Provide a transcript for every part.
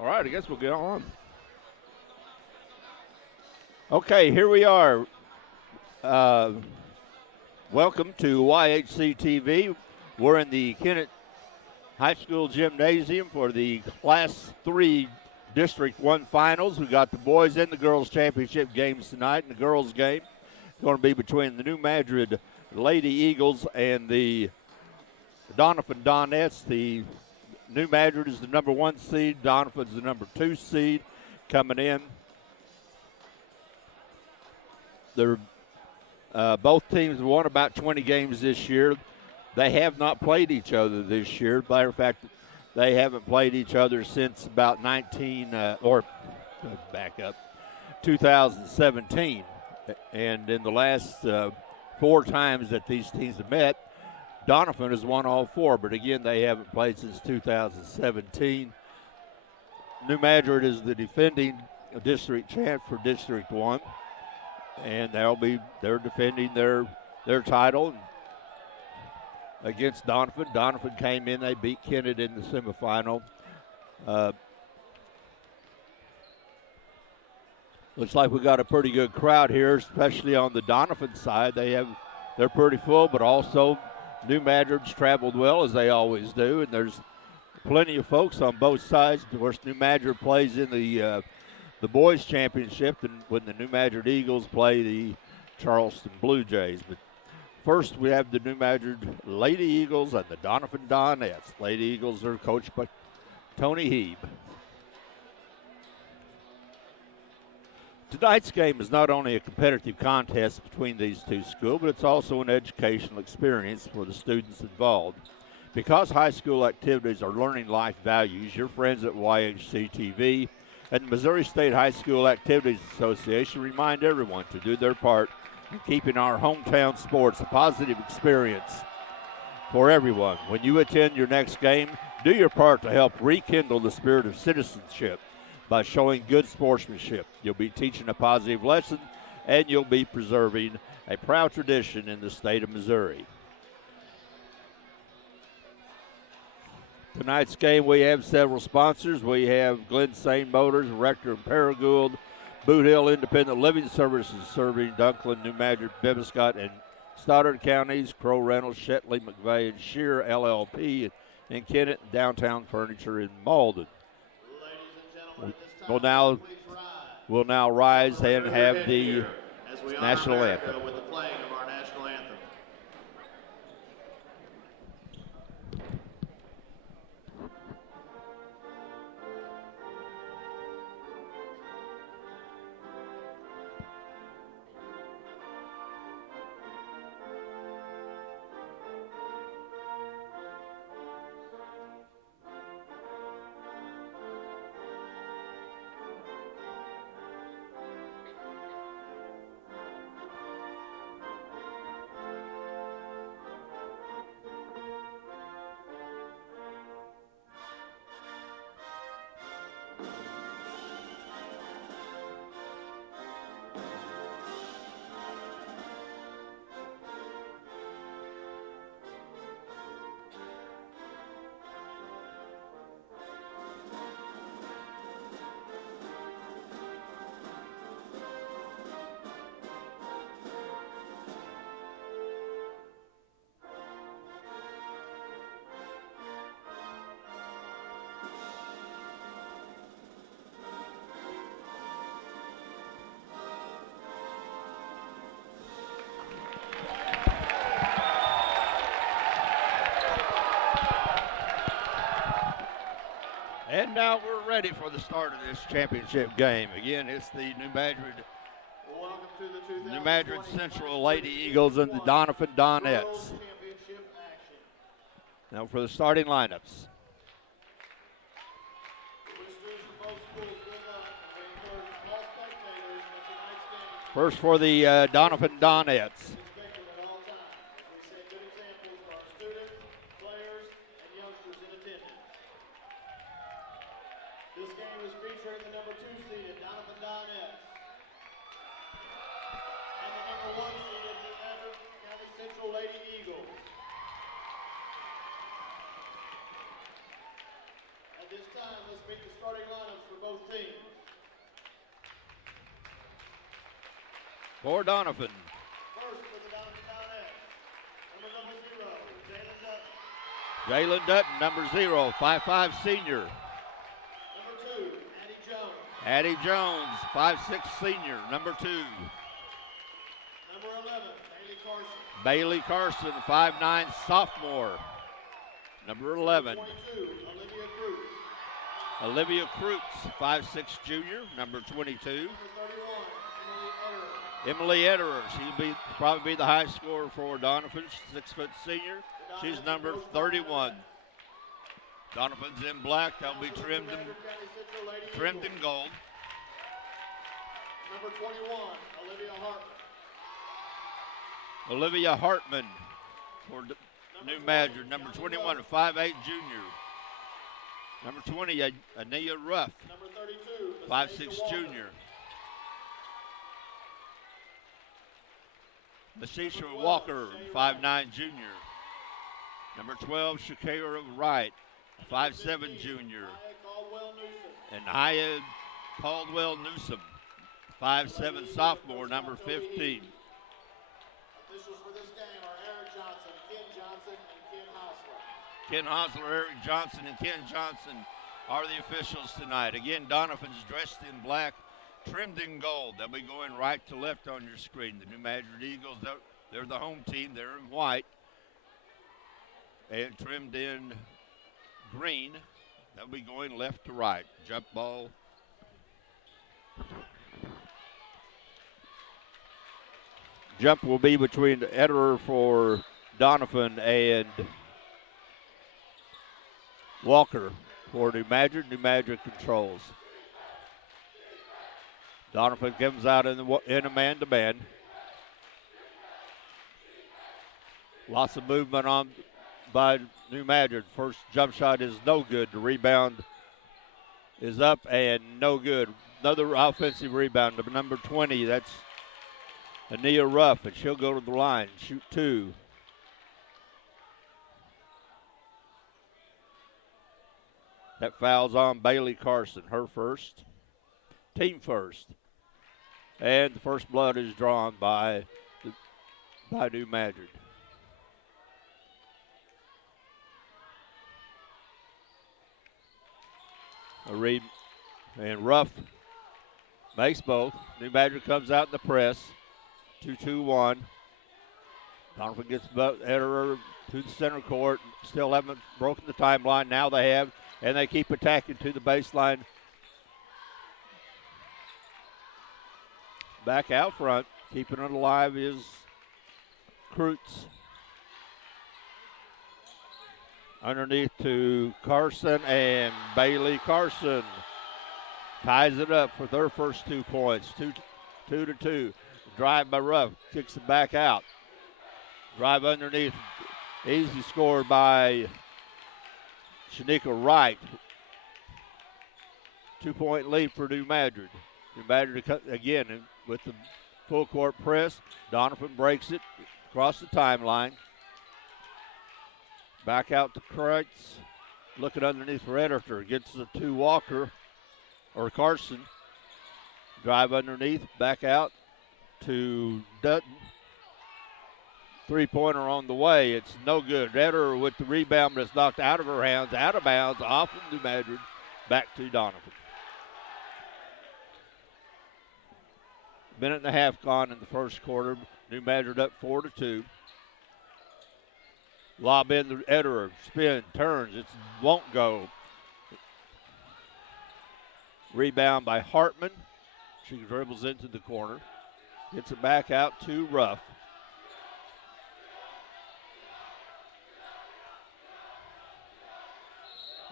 All right, I guess we'll get on. Okay, here we are. Welcome to YHC TV. We're in the Kennett High School Gymnasium for the Class 3 District 1 Finals. We got the boys and the girls championship games tonight, and the girls game is going to be between the New Madrid Lady Eagles and the Doniphan Donettes. The New Madrid is the number 1 seed. Doniphan's the number 2 seed coming in. They're both teams have won about 20 games this year. They have not played each other this year. Matter of fact, they haven't played each other since about 2017. And in the last 4 times that these teams have met, Doniphan has won all 4. But again, they haven't played since 2017. New Madrid is the defending district champ for District 1. And they're defending their title against Doniphan. Doniphan came in, they beat Kennett in the semifinal. Looks like we got a pretty good crowd here, especially on the Doniphan side. They're pretty full, but also New Madrid's traveled well, as they always do, and there's plenty of folks on both sides. Of course, New Madrid plays in the boys' championship, and when the New Madrid Eagles play the Charleston Blue Jays. But first, we have the New Madrid Lady Eagles and the Doniphan Donettes. Lady Eagles are coached by Tony Heeb. Tonight's game is not only a competitive contest between these two schools, but it's also an educational experience for the students involved. Because high school activities are learning life values, your friends at YHC TV and the Missouri State High School Activities Association remind everyone to do their part in keeping our hometown sports a positive experience for everyone. When you attend your next game, do your part to help rekindle the spirit of citizenship by showing good sportsmanship. You'll be teaching a positive lesson, and you'll be preserving a proud tradition in the state of Missouri. Tonight's game, we have several sponsors. We have Glen Sane Motors, Rector and Paragould, Boot Hill Independent Living Services serving Dunklin, New Madrid, Bibiscott, and Stoddard counties, Crow Reynolds, Shetley, McVeigh, and Shear LLP in Kennett, Downtown Furniture in Malden. We'll now rise and have the national anthem. With the playing of our national anthem. And now we're ready for the start of this championship game. Again, it's the New Madrid Central Lady Eagles and the Doniphan Donettes. Now for the starting lineups. First for the Doniphan Donettes. This game is featuring the number 2 seeded Doniphan Donettes and the number 1 seeded New Madrid County Central Lady Eagles. As At this time, let's meet the starting lineups for both teams. For Doniphan, First for the Doniphan Downettes, number 0, Jalen Jalen Dutton. Dutton, number 0, 5'5" senior. Number 2, Addie Jones. Addie Jones, 5'6" senior, number 2. Number 11, Bailey Carson. Bailey Carson, 5'9" sophomore, number 11. 22, Olivia Cruz. Olivia Kreutz, 5'6" junior, number 22. Number 31, Emily Ederer, she'll probably be the high scorer for Doniphan, 6' senior. She's number 31. Doniphan's in black. They'll be trimmed in gold. Number 21, Olivia Hartman. Olivia Hartman for New Madrid, number 21, a 5'8" junior. Number 20, Ania Ruff, Number 32, 5'6" junior. Mashisha Walker, 5'9" junior. Number 12, Shakira Wright, 5'7" junior. And Haya Caldwell Newsom, 5'7" sophomore, number 15. Officials for this game are Eric Johnson, Ken Johnson, and Ken Hosler. Ken Hosler, Eric Johnson, and Ken Johnson are the officials tonight. Again, Doniphan's dressed in black, trimmed in gold. They'll be going right to left on your screen. The New Madrid Eagles, they're the home team. They're in white and trimmed in green. They'll be going left to right. Jump ball. Jump will be between Ederer for Doniphan and Walker for New Madrid. New Madrid controls. Doniphan comes out in a man-to-man. Lots of movement on by New Madrid. First jump shot is no good. The rebound is up and no good. Another offensive rebound to number 20. That's Ania Ruff, and she'll go to the line, shoot 2. That fouls on Bailey Carson, her first, team first. And the first blood is drawn by New Madrid. And Ruff makes both. New Madrid comes out in the press. 2-2-1. Doniphan gets Ederer to the center court. Still haven't broken the timeline. Now they have, and they keep attacking to the baseline. Back out front, keeping it alive is Kreutz. Underneath to Carson, and Bailey Carson ties it up with her first 2 points. 2-2. Drive by Ruff, kicks it back out. Drive underneath, easy score by Shanika Wright. 2-point lead for New Madrid. New Madrid again with the full court press. Doniphan breaks it across the timeline. Back out to Kreutz. Looking underneath for Ederer. Gets it to Walker or Carson. Drive underneath, back out to Dutton. 3-pointer on the way. It's no good. Ederer with the rebound, but it's knocked out of her hands, out of bounds, off of New Madrid, back to Doniphan. Minute and a half gone in the first quarter. New Madrid up 4-2. Lob in the Ederer, spin, turns, it won't go. Rebound by Hartman. She dribbles into the corner. Gets it back out to Ruff.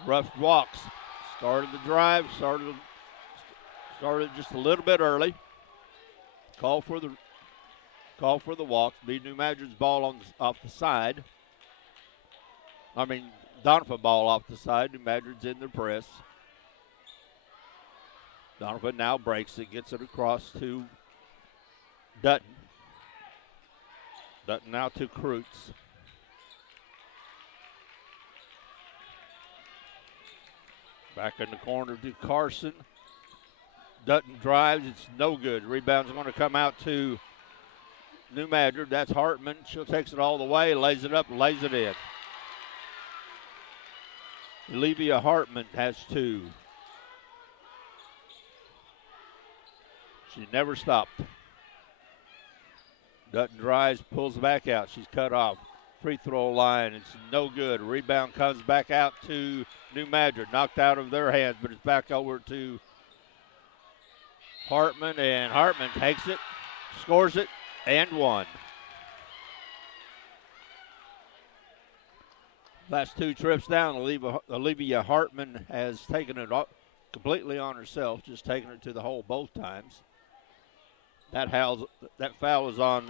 Ruff walks. Started the drive, started just a little bit early. Call for the walk. Be New Madrid's ball off the side. Doniphan ball off the side. New Madrid's in the press. Doniphan now breaks it, gets it across to Dutton. Dutton now to Kreutz. Back in the corner to Carson. Dutton drives. It's no good. Rebound's going to come out to New Madrid. That's Hartman. She takes it all the way, lays it up, lays it in. Olivia Hartman has 2. She never stopped. Dutton drives, pulls back out. She's cut off. Free throw line. It's no good. Rebound comes back out to New Madrid. Knocked out of their hands, but it's back over to Hartman, and Hartman takes it, scores it, and 1. Last 2 trips down, Olivia Hartman has taken it completely on herself, just taking it to the hole both times. That foul is on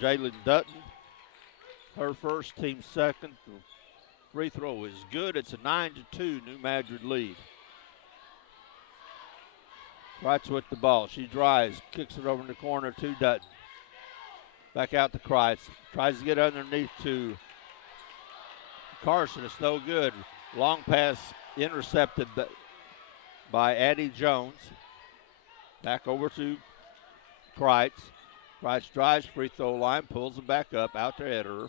Jalen Dutton. Her first, team second. The free throw is good. It's a 9-2 New Madrid lead. Kreitz with the ball. She drives, kicks it over in the corner to Dutton. Back out to Kreitz. Tries to get underneath to Carson. It's no good. Long pass intercepted by Addie Jones. Back over to Kreitz. Kreitz drives, free throw line, pulls it back up, out to Ederer.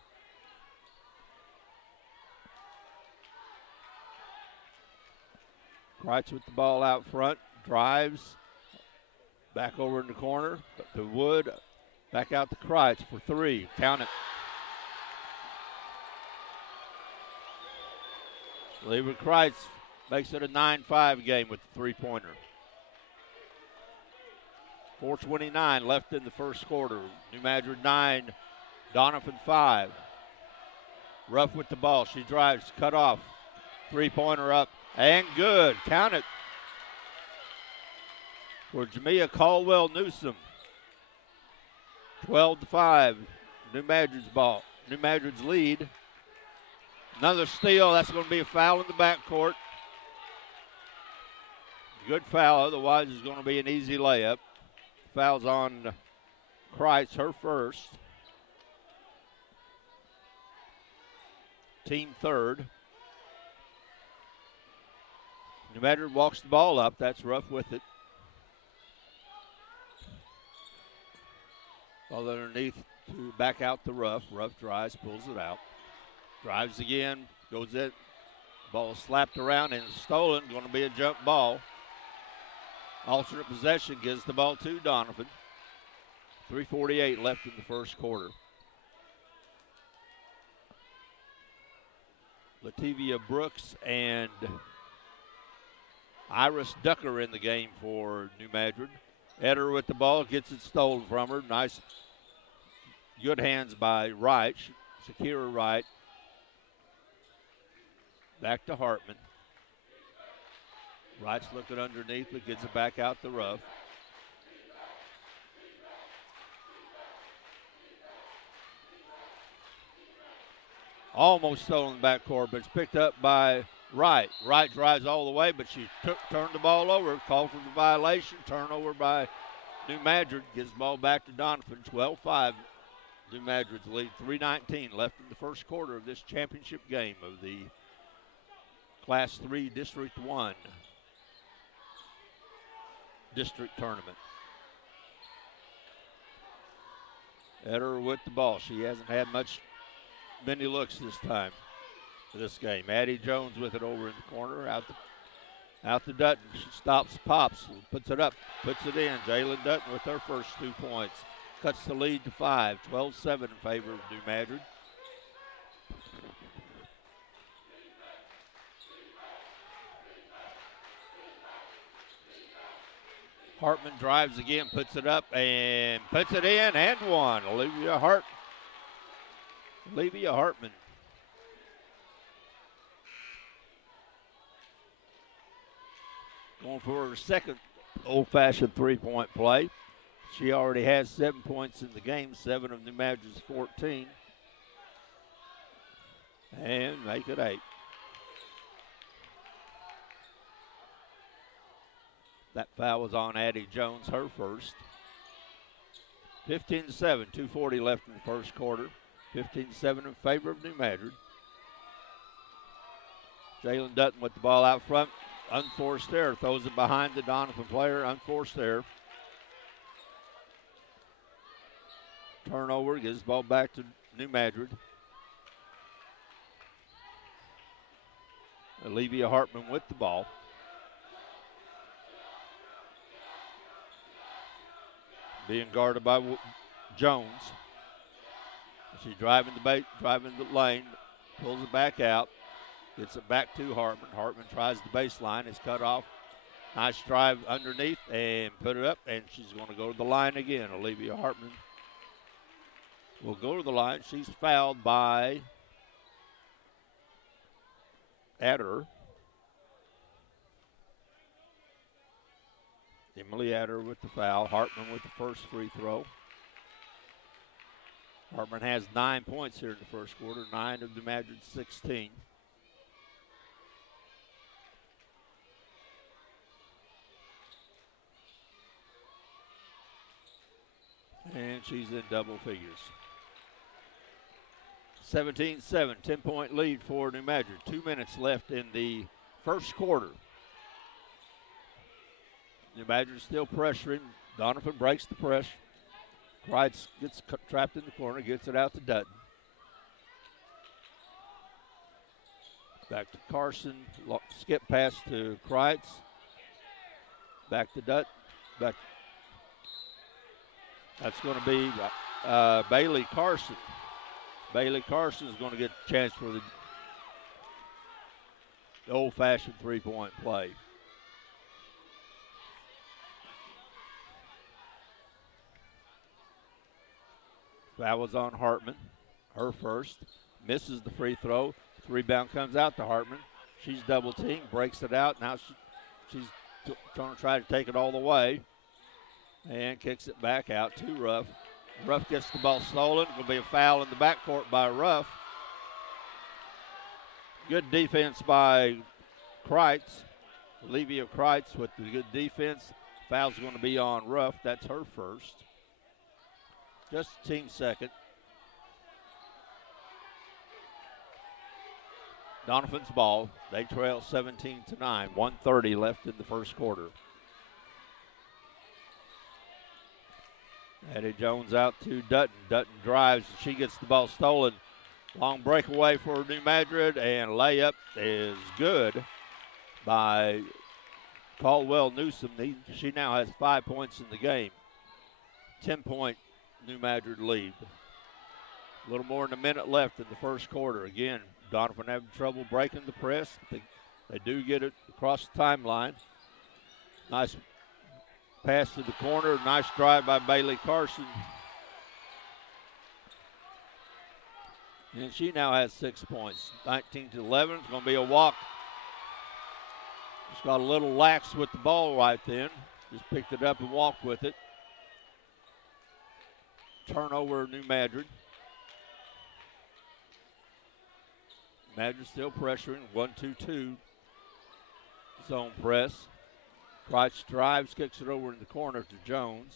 Kreitz with the ball out front, drives, back over in the corner to Wood, back out to Kreitz for 3. Count it. Lever Kreitz makes it a 9-5 game with the 3-pointer. 4:29 left in the first quarter. New Madrid 9, Doniphan 5. Ruff with the ball. She drives, cut off. 3-pointer up and good. Count it for Jamia Caldwell Newsom. 12-5. New Madrid's ball. New Madrid's lead. Another steal. That's going to be a foul in the backcourt. Good foul. Otherwise, it's going to be an easy layup. Foul's on Kreitz, her first. Team third. New Madrid walks the ball up. That's Ruff with it. Ball underneath to back out to Ruff. Ruff drives, pulls it out. Drives again, goes in. Ball slapped around and stolen. Going to be a jump ball. Alternate possession gives the ball to Doniphan. 3:48 left in the first quarter. Latavia Brooks and Iris Ducker in the game for New Madrid. Eder with the ball, gets it stolen from her. Nice, good hands by Wright, Shakira Wright. Back to Hartman. Wright's looking underneath, but gets it back out the rough. Almost stolen in the backcourt, but it's picked up by Wright. Wright drives all the way, but she turned the ball over. Called for the violation. Turnover by New Madrid. Gives the ball back to Doniphan. 12-5. New Madrid's lead. 3:19 left in the first quarter of this championship game of the Class 3 District 1 district tournament. Eder with the ball. She hasn't had many looks this time for this game. Addie Jones with it over in the corner. Out to Dutton. She stops, pops, puts it up, puts it in. Jalen Dutton with her first 2 points. Cuts the lead to 5. 12-7 in favor of New Madrid. Hartman drives again, puts it up, and puts it in, and one. Olivia Hartman. Going for her second old-fashioned three-point play. She already has 7 points in the game, 7 of New Madrid's 14. And make it 8. That foul was on Addie Jones, her first. 15-7, 2:40 left in the first quarter. 15-7 in favor of New Madrid. Jalen Dutton with the ball out front. Unforced error. Throws it behind the Doniphan player. Unforced error. Turnover. Gives the ball back to New Madrid. Olivia Hartman with the ball. Being guarded by Jones. She's driving the lane, pulls it back out, gets it back to Hartman. Hartman tries the baseline. It's cut off. Nice drive underneath and put it up, and she's going to go to the line again. Olivia Hartman will go to the line. She's fouled by Adder. Emily Adder with the foul. Hartman with the first free throw. Hartman has 9 points here in the first quarter, 9 of New Madrid's 16. And she's in double figures. 17-7, 10-point lead for New Madrid. 2 minutes left in the first quarter. New Madrid still pressuring. Doniphan breaks the press. Kreitz gets trapped in the corner, gets it out to Dutton. Back to Carson. Skip pass to Kreitz. Back to Dutton. Back. That's going to be Bailey Carson. Bailey Carson is going to get a chance for the old-fashioned three-point play. That was on Hartman, her first. Misses the free throw. The rebound comes out to Hartman. She's double-teamed, breaks it out. Now she's trying to try to take it all the way. And kicks it back out to Ruff. Ruff gets the ball stolen. Going to be a foul in the backcourt by Ruff. Good defense by Kreitz. Olivia Kreitz with the good defense. Foul's going to be on Ruff. That's her first. Just team second. Doniphan's ball. They trail 17-9. 1:30 left in the first quarter. Eddie Jones out to Dutton. Dutton drives and she gets the ball stolen. Long breakaway for New Madrid, and layup is good by Caldwell Newsom. She now has 5 points in the game. 10-point New Madrid lead. A little more than a minute left in the first quarter. Again, Doniphan having trouble breaking the press. They do get it across the timeline. Nice pass to the corner. Nice drive by Bailey Carson. And she now has 6 points. 19-11. It's going to be a walk. Just got a little lax with the ball right then. Just picked it up and walked with it. Turnover, New Madrid. Madrid still pressuring. 1-2-2 zone press. Kreitz drives, kicks it over in the corner to Jones.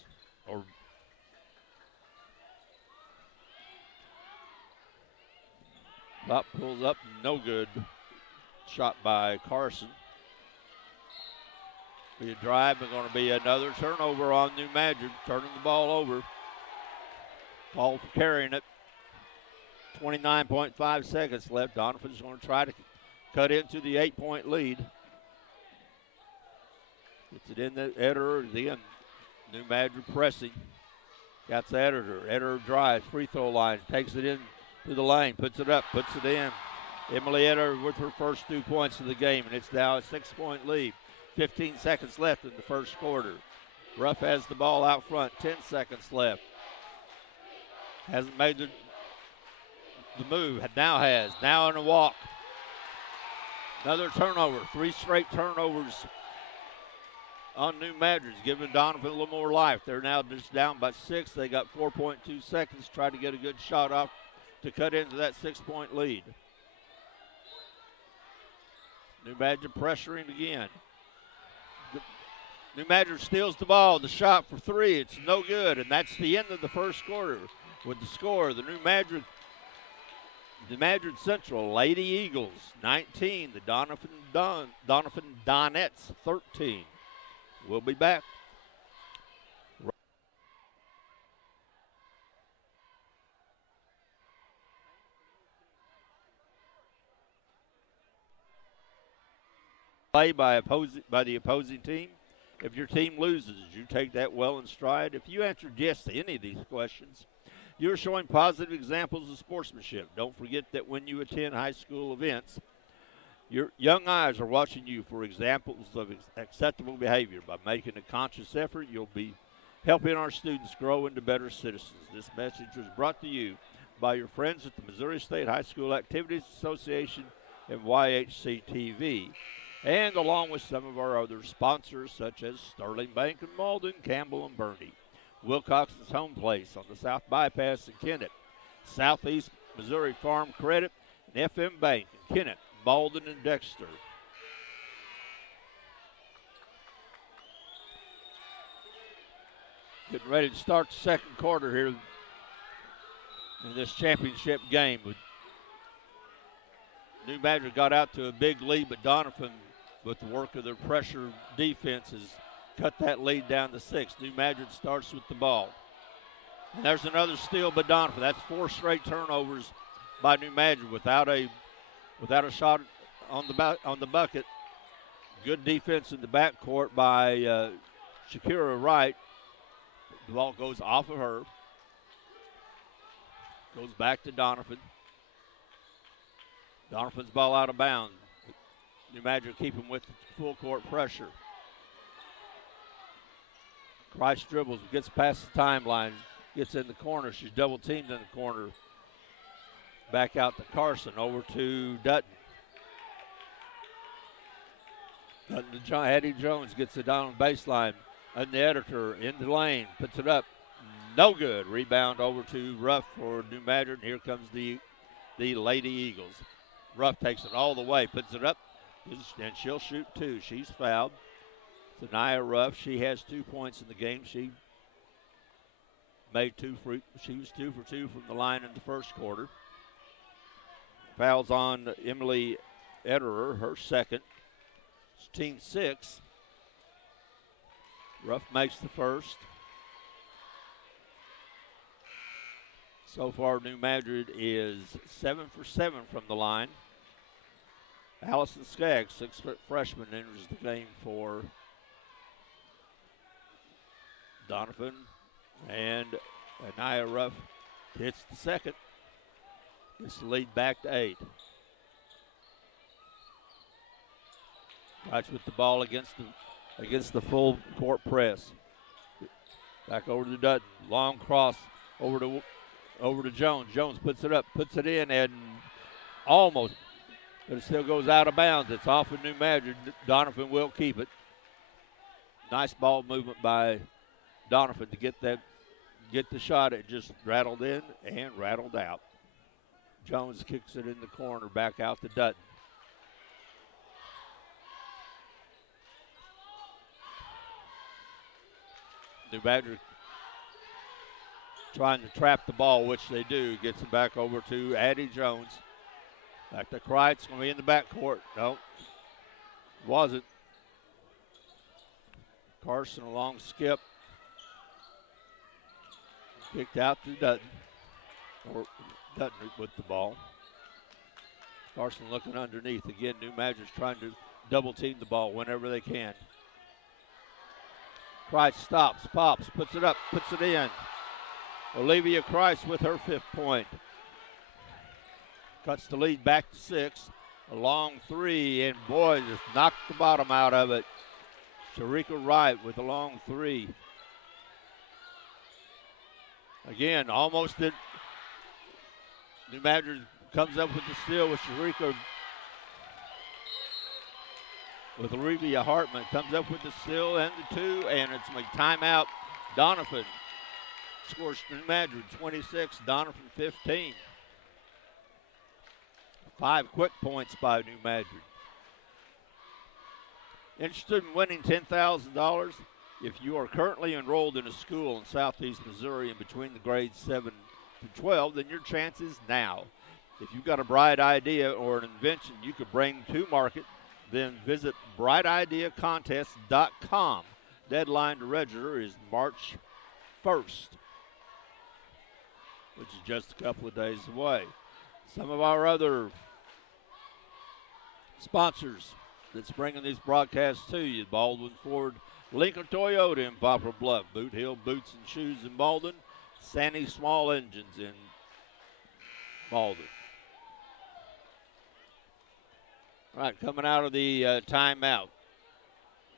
Pulls up, no good. Shot by Carson. Be a drive, and going to be another turnover on New Madrid, turning the ball over. Ball for carrying it. 29.5 seconds left. Doniphan's going to try to cut into the 8-point lead. Gets it in the Ederer again. New Madrid pressing. Got the Ederer. Ederer drives, free throw line, takes it in to the lane, puts it up, puts it in. Emily Ederer with her first 2 points of the game, and it's now a 6-point lead. 15 seconds left in the first quarter. Ruff has the ball out front, 10 seconds left. Hasn't made the move, now has. Now in a walk. Another turnover, 3 straight turnovers on New Madrid, giving Doniphan a little more life. They're now just down by 6. They got 4.2 seconds, try to get a good shot off to cut into that 6-point lead. New Madrid pressuring again. New Madrid steals the ball. The shot for 3, it's no good, and that's the end of the first quarter. With the score, the New Madrid New Madrid Central Lady Eagles 19, the Doniphan Donettes 13. We'll be back. Play by the opposing team. If your team loses, you take that well in stride. If you answered yes to any of these questions, you're showing positive examples of sportsmanship. Don't forget that when you attend high school events, your young eyes are watching you for examples of acceptable behavior. By making a conscious effort, you'll be helping our students grow into better citizens. This message was brought to you by your friends at the Missouri State High School Activities Association and YHC-TV, and along with some of our other sponsors such as Sterling Bank and Malden, Campbell and Burney, Wilcox's Home Place on the South Bypass in Kennett, Southeast Missouri Farm Credit, and FM Bank in Kennett, Malden, and Dexter. Getting ready to start the second quarter here in this championship game. New Madrid got out to a big lead, but Doniphan, with the work of their pressure defense, has cut that lead down to 6. New Madrid starts with the ball. And there's another steal by Doniphan. That's 4 straight turnovers by New Madrid without a shot on the bucket. Good defense in the backcourt by Shakira Wright. The ball goes off of her. Goes back to Doniphan. Doniphan's ball out of bounds. New Madrid keeping with full court pressure. Christ dribbles, gets past the timeline, gets in the corner. She's double teamed in the corner. Back out to Carson, over to Dutton. Eddie Jones gets it down on baseline. And the editor in the lane, puts it up. No good. Rebound over to Ruff for New Madrid. And here comes the Lady Eagles. Ruff takes it all the way, puts it up, and she'll shoot 2. She's fouled. Sanaya Ruff, she has 2 points in the game. She was 2 for 2 from the line in the first quarter. Fouls on Emily Ederer, her second. It's team 6. Ruff makes the first. So far, New Madrid is 7 for 7 from the line. Allison Skaggs, 6-foot freshman, enters the game for Doniphan. And Anaya Ruff hits the second. Gets the lead back to 8. Right with the ball against the full court press. Back over to Dutton. Long cross over to Jones. Jones puts it up, puts it in, and almost, but it still goes out of bounds. It's off of New Madrid. Doniphan will keep it. Nice ball movement by Doniphan to get the shot. It just rattled in and rattled out. Jones kicks it in the corner, back out to Dutton. New Madrid trying to trap the ball, which they do. Gets it back over to Addie Jones. Back to Kreitz, going to be in the backcourt. No, wasn't. Carson a long skip. Kicked out to Dutton. Or Dutton with the ball. Carson looking underneath. Again, New Madrid's trying to double team the ball whenever they can. Kreitz stops, pops, puts it up, puts it in. Olivia Kreitz with her 5th point. Cuts the lead back to 6. A long 3, and boy, just knocked the bottom out of it. Sharika Wright with a long 3. Again, almost did. New Madrid comes up with the steal with Sharika. With Olivia Hartman, comes up with the steal and the 2, and it's a timeout. Doniphan scores New Madrid 26, Doniphan 15. 5 quick points by New Madrid. Interested in winning $10,000? If you are currently enrolled in a school in Southeast Missouri in between the grades 7 to 12, then your chance is now. If you've got a bright idea or an invention you could bring to market, then visit brightideacontest.com. Deadline to register is March 1st, which is just a couple of days away. Some of our other sponsors that's bringing these broadcasts to you: Baldwin Ford, Lincoln Toyota in Poplar Bluff, Boot Hill Boots and Shoes in Malden, Sandy Small Engines in Malden. All right, coming out of the timeout,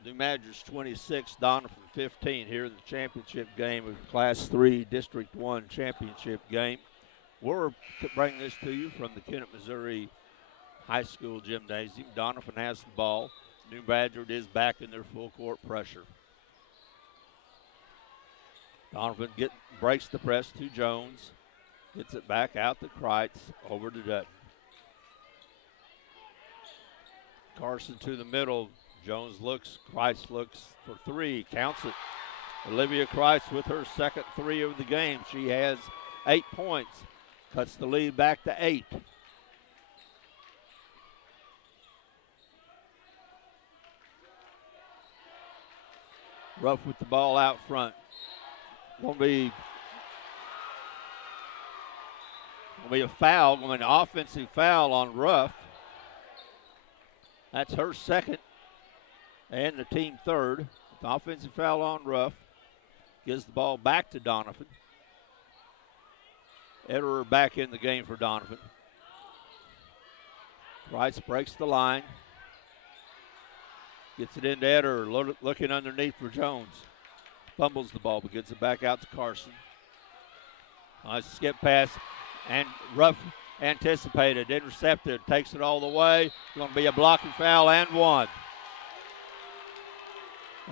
New Madras 26, Doniphan 15 here in the championship game of Class 3 District 1 championship game. We're bringing this to you from the Kennett, Missouri High School Gymnasium. Doniphan has the ball. New Madrid is back in their full court pressure. Doniphan breaks the press to Jones. Gets it back out to Kreitz, over to Dutton. Carson to the middle. Jones looks, Kreitz looks for three, counts it. Olivia Kreitz with her second three of the game. She has 8 points, cuts the lead back to 8. Ruff with the ball out front. Going to be a foul, an offensive foul on Ruff. That's her second and the team third. The offensive foul on Ruff. Gives the ball back to Doniphan. Ederer back in the game for Doniphan. Rice breaks the line. Gets it into Ederer, looking underneath for Jones. Fumbles the ball, but gets it back out to Carson. Nice skip pass, and Ruff anticipated, intercepted, takes it all the way. Going to be a blocking foul and one.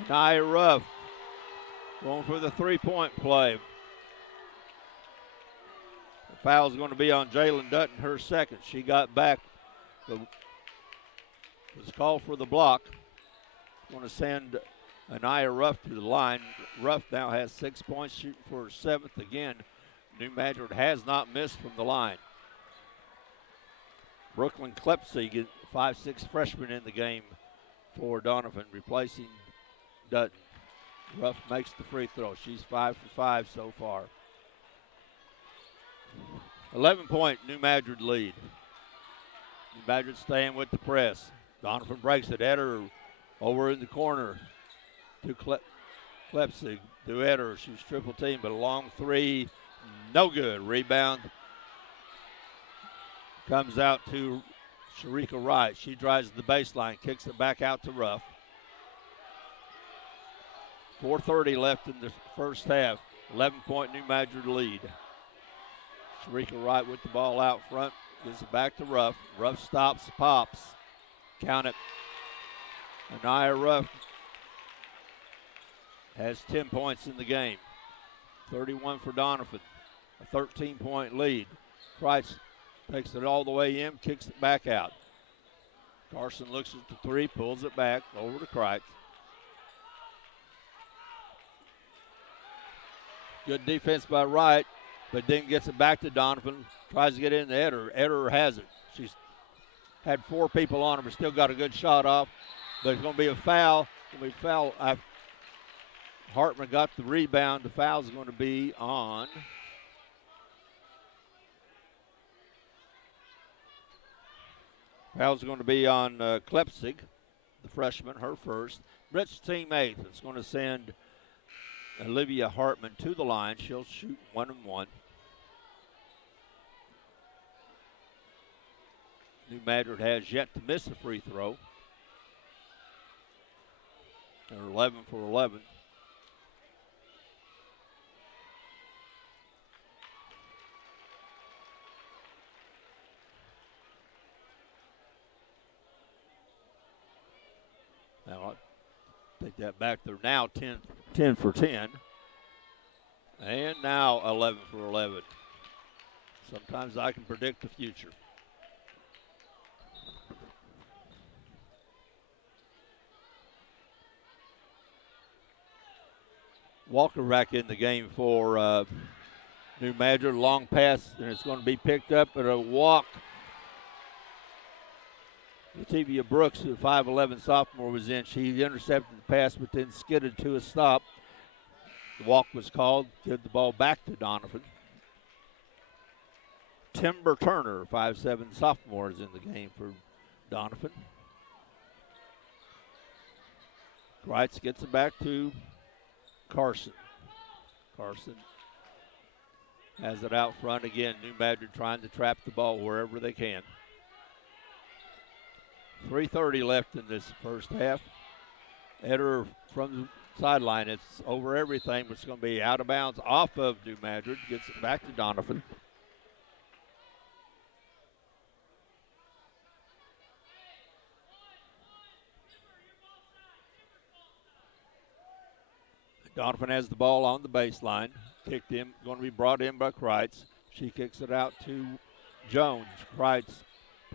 Anaya Ruff going for the three-point play. The foul's going to be on Jalen Dutton, her second. She got back. It was called for the block. Going to send Anaya Ruff to the line. Ruff now has 6 points, shooting for her seventh again. New Madrid has not missed from the line. Brooklyn Klepsig, 5'6" freshman in the game for Doniphan, replacing Dutton. Ruff makes the free throw. She's 5 for 5 so far. 11-point New Madrid lead. New Madrid staying with the press. Doniphan breaks it. Ederer over in the corner to Klepsig. To Ederer. She's triple team, but a long three. No good. Rebound comes out to Sharika Wright. She drives the baseline, kicks it back out to Ruff. 4:30 left in the first half. 11-point New Madrid lead. Sharika Wright with the ball out front. Gives it back to Ruff. Ruff stops, pops. Count it. Anaya Ruff has 10 points in the game. 31 for Doniphan. A 13-point lead. Kreitz takes it all the way in, kicks it back out. Carson looks at the three, pulls it back over to Kreitz. Good defense by Wright, but then gets it back to Doniphan. Tries to get in to Ederer. Ederer has it. She's had 4 people on her, but still got a good shot off. But it's going to be a foul. It's going to be a foul. Hartman got the rebound. The foul is going to be on Klepsig, the freshman, her first. Brett's team eighth. It's going to send Olivia Hartman to the line. She'll shoot 1 and 1. New Madrid has yet to miss a free throw. They're 11 for 11. Now, I'll take that back. They're now 10 for 10. And now 11 for 11. Sometimes I can predict the future. Walker back in the game for New Madrid, long pass, and it's going to be picked up at a walk. Lativia Brooks, the 5'11 sophomore, was in. She intercepted the pass, but then skidded to a stop. The walk was called. Give the ball back to Doniphan. Timber Turner, 5'7 sophomore, is in the game for Doniphan. Kreitz gets it back to Carson. Carson has it out front again. New Madrid trying to trap the ball wherever they can. 3:30 left in this first half. Ederer from the sideline. It's over everything, but it's going to be out of bounds off of New Madrid. Gets it back to Doniphan. Doniphan has the ball on the baseline. Kicked in, going to be brought in by Kreitz. She kicks it out to Jones. Kreitz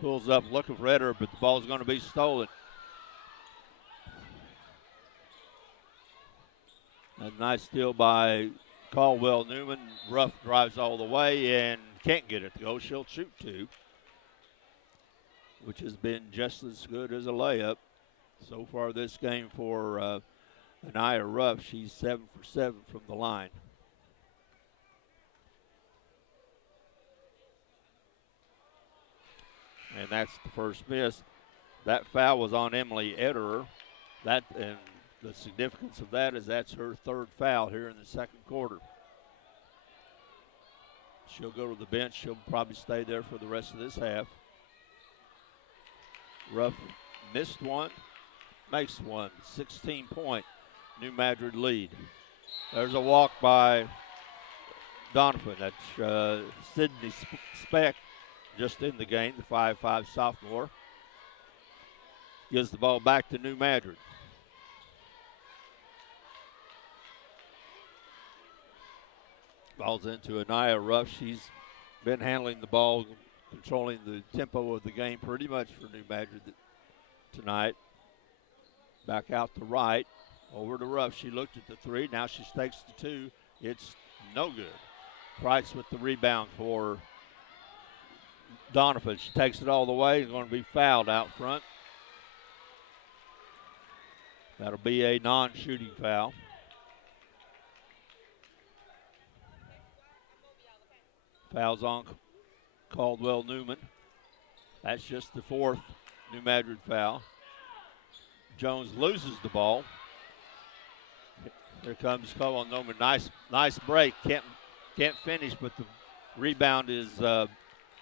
pulls up looking for Ederer, but the ball's going to be stolen. A nice steal by Caldwell Newman. Ruff drives all the way and can't get it to go. She'll shoot two, which has been just as good as a layup so far this game for Anaya Ruff. She's 7 for 7 from the line. And that's the first miss. That foul was on Emily Ederer. And the significance of that is that's her third foul here in the second quarter. She'll go to the bench. She'll probably stay there for the rest of this half. Ruff missed one, makes one. 16-point New Madrid lead. There's a walk by Doniphan. That's Sydney Speck, just in the game, the 5'5 sophomore. Gives the ball back to New Madrid. Ball's into Anaya Ruff. She's been handling the ball, controlling the tempo of the game pretty much for New Madrid tonight. Back out to right, over to Ruff. She looked at the three. Now she takes the two. It's no good. Price with the rebound for Doniphan. She takes it all the way. Is going to be fouled out front. That'll be a non-shooting foul. Fouls on Caldwell Newman. That's just the fourth New Madrid foul. Jones loses the ball. Here comes Caldwell Newman. Nice break. Can't finish, but the rebound is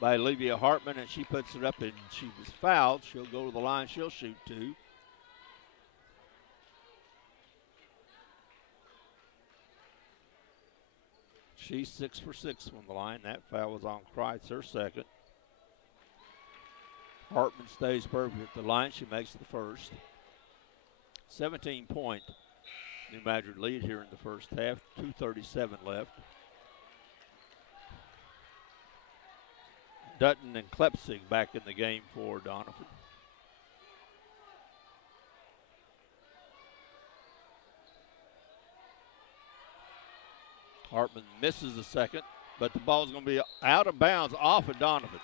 by Olivia Hartman, and she puts it up, and she was fouled. She'll go to the line. She'll shoot two. She's 6 for 6 from the line. That foul was on Kreitz, her second. Hartman stays perfect at the line. She makes the first. 17-point New Madrid lead here in the first half. 2:37 left. Dutton and Klepsig back in the game for Doniphan. Hartman misses the second, but the ball's going to be out of bounds off of Doniphan.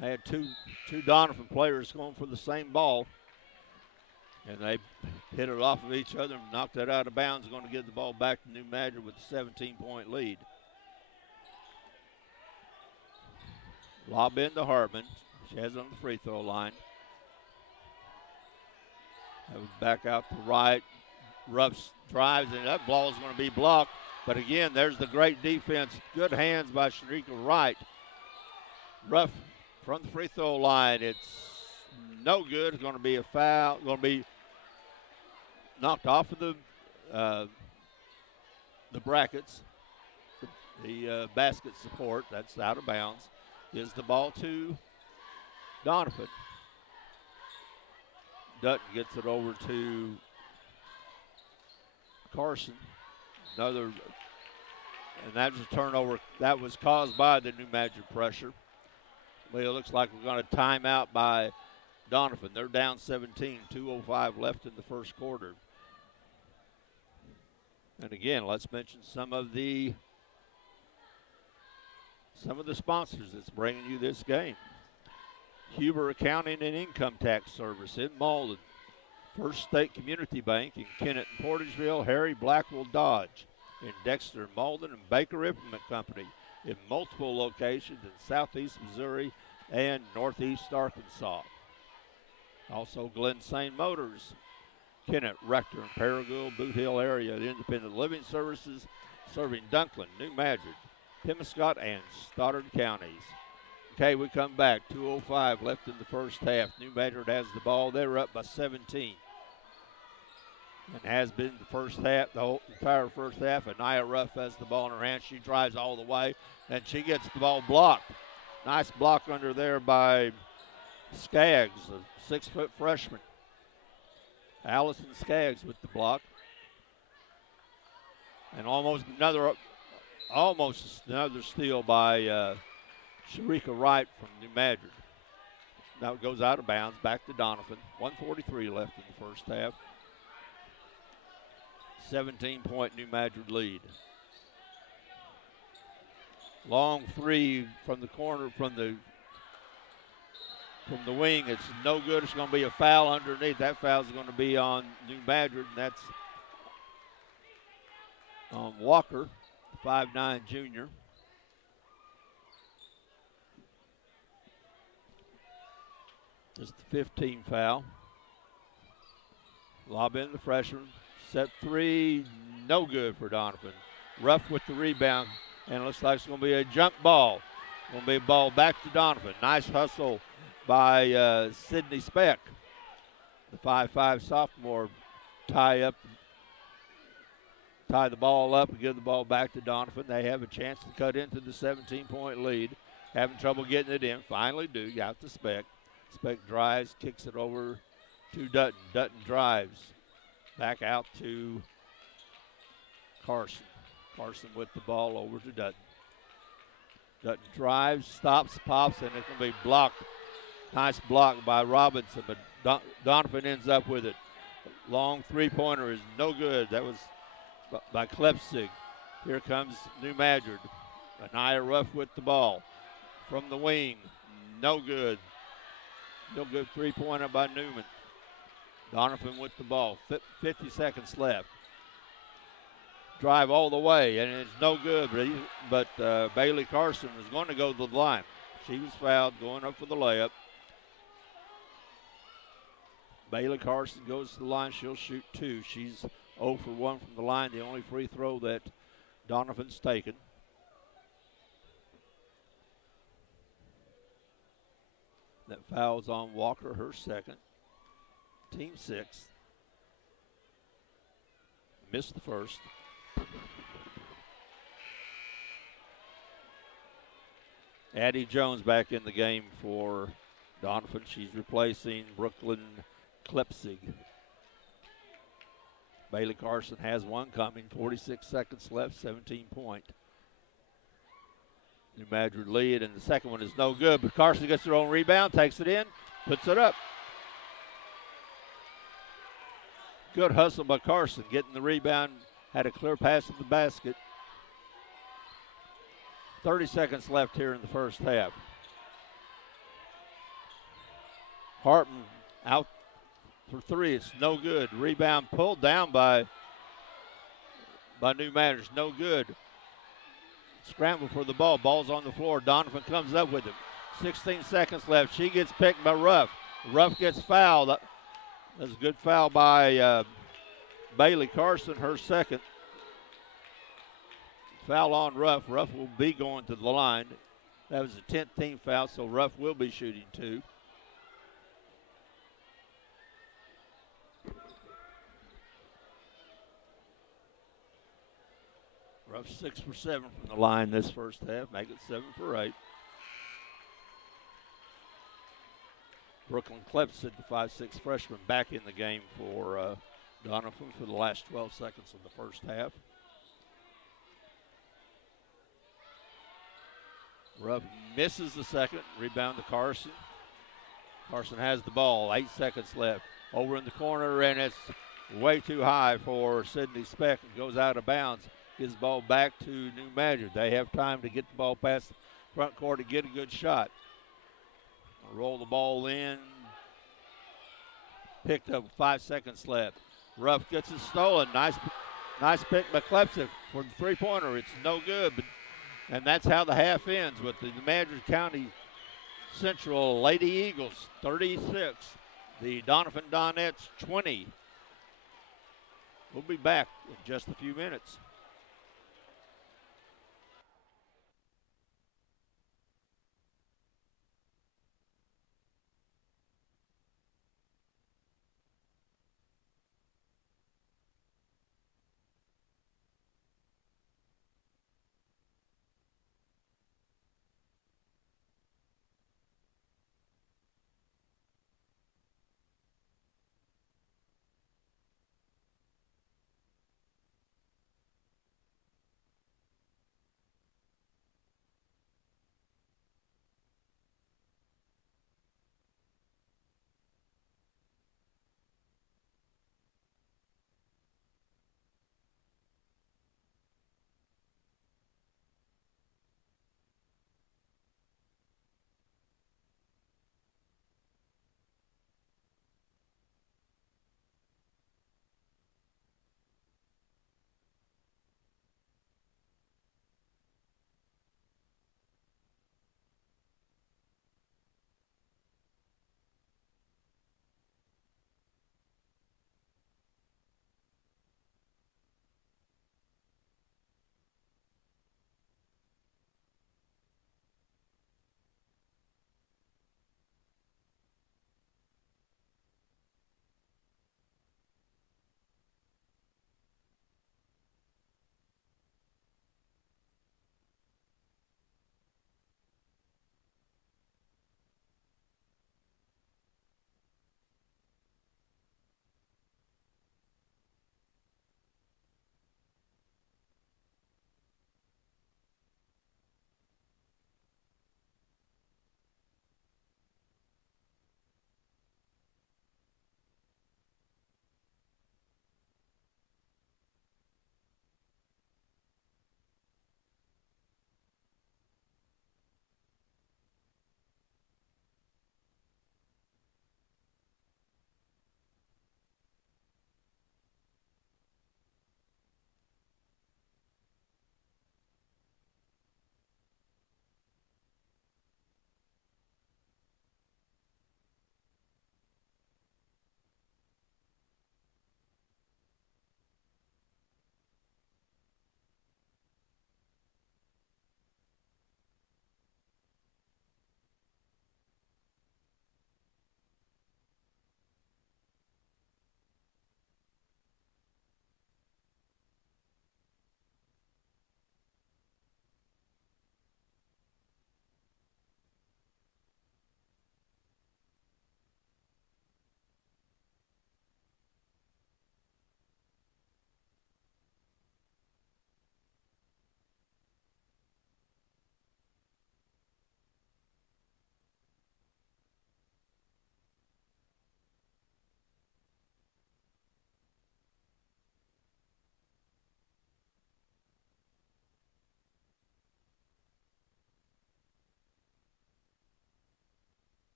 They had two Doniphan players going for the same ball, and they hit it off of each other and knocked that out of bounds. Going to give the ball back to New Madrid with a 17-point lead. Lob into Hartman. She has it on the free throw line. That was back out to right. Ruff drives, and that ball is going to be blocked. But again, there's the great defense. Good hands by Sharika Wright. Ruff from the free throw line. It's no good. It's going to be a foul. Going to be knocked off of the brackets, the basket support. That's out of bounds. Gives the ball to Doniphan. Dutton gets it over to Carson. And that was a turnover that was caused by the New Madrid pressure. Well, it looks like we're going to time out by Doniphan. They're down 17, 2:05 left in the first quarter. And again, let's mention some of the sponsors that's bringing you this game. Huber Accounting and Income Tax Service in Malden. First State Community Bank in Kennett and Portageville. Harry Blackwell Dodge in Dexter, Malden, and Baker Implement Company in multiple locations in southeast Missouri and northeast Arkansas. Also Glen St. Motors, Kennett, Rector, and Paragould, Boot Hill area. Independent Living Services serving Dunklin, New Madrid, Pemiscot, and Stoddard counties. Okay, we come back. 2:05 left in the first half. New Madrid has the ball. They're up by 17. And has been the first half, the whole entire first half. Anaya Ruff has the ball in her hand. She drives all the way, and she gets the ball blocked. Nice block under there by Skaggs, a 6-foot freshman. Allison Skaggs with the block. And almost another steal by Sharika Wright from New Madrid. Now it goes out of bounds, back to Doniphan. 1:43 left in the first half. 17-point New Madrid lead. Long three from the corner, from the wing. It's no good. It's going to be a foul underneath. That foul is going to be on New Madrid, and that's on Walker, the 5'9" junior. It's the 15 foul. Lob in the freshman. Set three, no good for Doniphan. Ruff with the rebound, and it looks like it's going to be a jump ball. Going to be a ball back to Doniphan. Nice hustle by Sydney Speck. The 5'5" sophomore tie the ball up and give the ball back to Doniphan. They have a chance to cut into the 17-point lead. Having trouble getting it in. Finally do. Got to Speck. Speck drives, kicks it over to Dutton. Dutton drives. Back out to Carson. Carson with the ball over to Dutton. Dutton drives, stops, pops, and it's going to be blocked. Nice block by Robinson, but Doniphan ends up with it. Long three-pointer is no good. That was by Klepsig. Here comes New Madrid. Anaya Ruff with the ball. From the wing, no good. No good three-pointer by Newman. Doniphan with the ball. 50 seconds left. Drive all the way, and it's no good. But Bailey Carson is going to go to the line. She was fouled going up for the layup. Bailey Carson goes to the line. She'll shoot two. She's 0 for 1 from the line. The only free throw that Doniphan's taken. That foul's on Walker, her second. Team 6. Missed the first. Addie Jones back in the game for Doniphan. She's replacing Brooklyn Klepsig. Bailey Carson has one coming. 46 seconds left, 17-point. New Madrid lead, and the second one is no good, but Carson gets her own rebound, takes it in, puts it up. Good hustle by Carson, getting the rebound, had a clear pass to the basket. 30 seconds left here in the first half. Hartman out for three, it's no good. Rebound pulled down by New Madrid, no good. Scramble for the ball. Ball's on the floor. Doniphan comes up with it. 16 seconds left. She gets picked by Ruff. Ruff gets fouled. That's a good foul by Bailey Carson, her second. Foul on Ruff. Ruff will be going to the line. That was a 10th team foul, so Ruff will be shooting two. Ruff 6 for 7 from the line this first half, make it 7 for 8. Brooklyn Klepsig, the 5'6" freshman, back in the game for Doniphan for the last 12 seconds of the first half. Ruff misses the second, rebound to Carson. Carson has the ball, 8 seconds left. Over in the corner, and it's way too high for Sidney Speck and goes out of bounds. Gives the ball back to New Madrid. They have time to get the ball past the front court to get a good shot. Roll the ball in. Picked up 5 seconds left. Ruff gets it stolen. Nice pick by Klepsic for the three-pointer. It's no good, and that's how the half ends with the Madrid County Central Lady Eagles 36, the Doniphan Donettes 20. We'll be back in just a few minutes.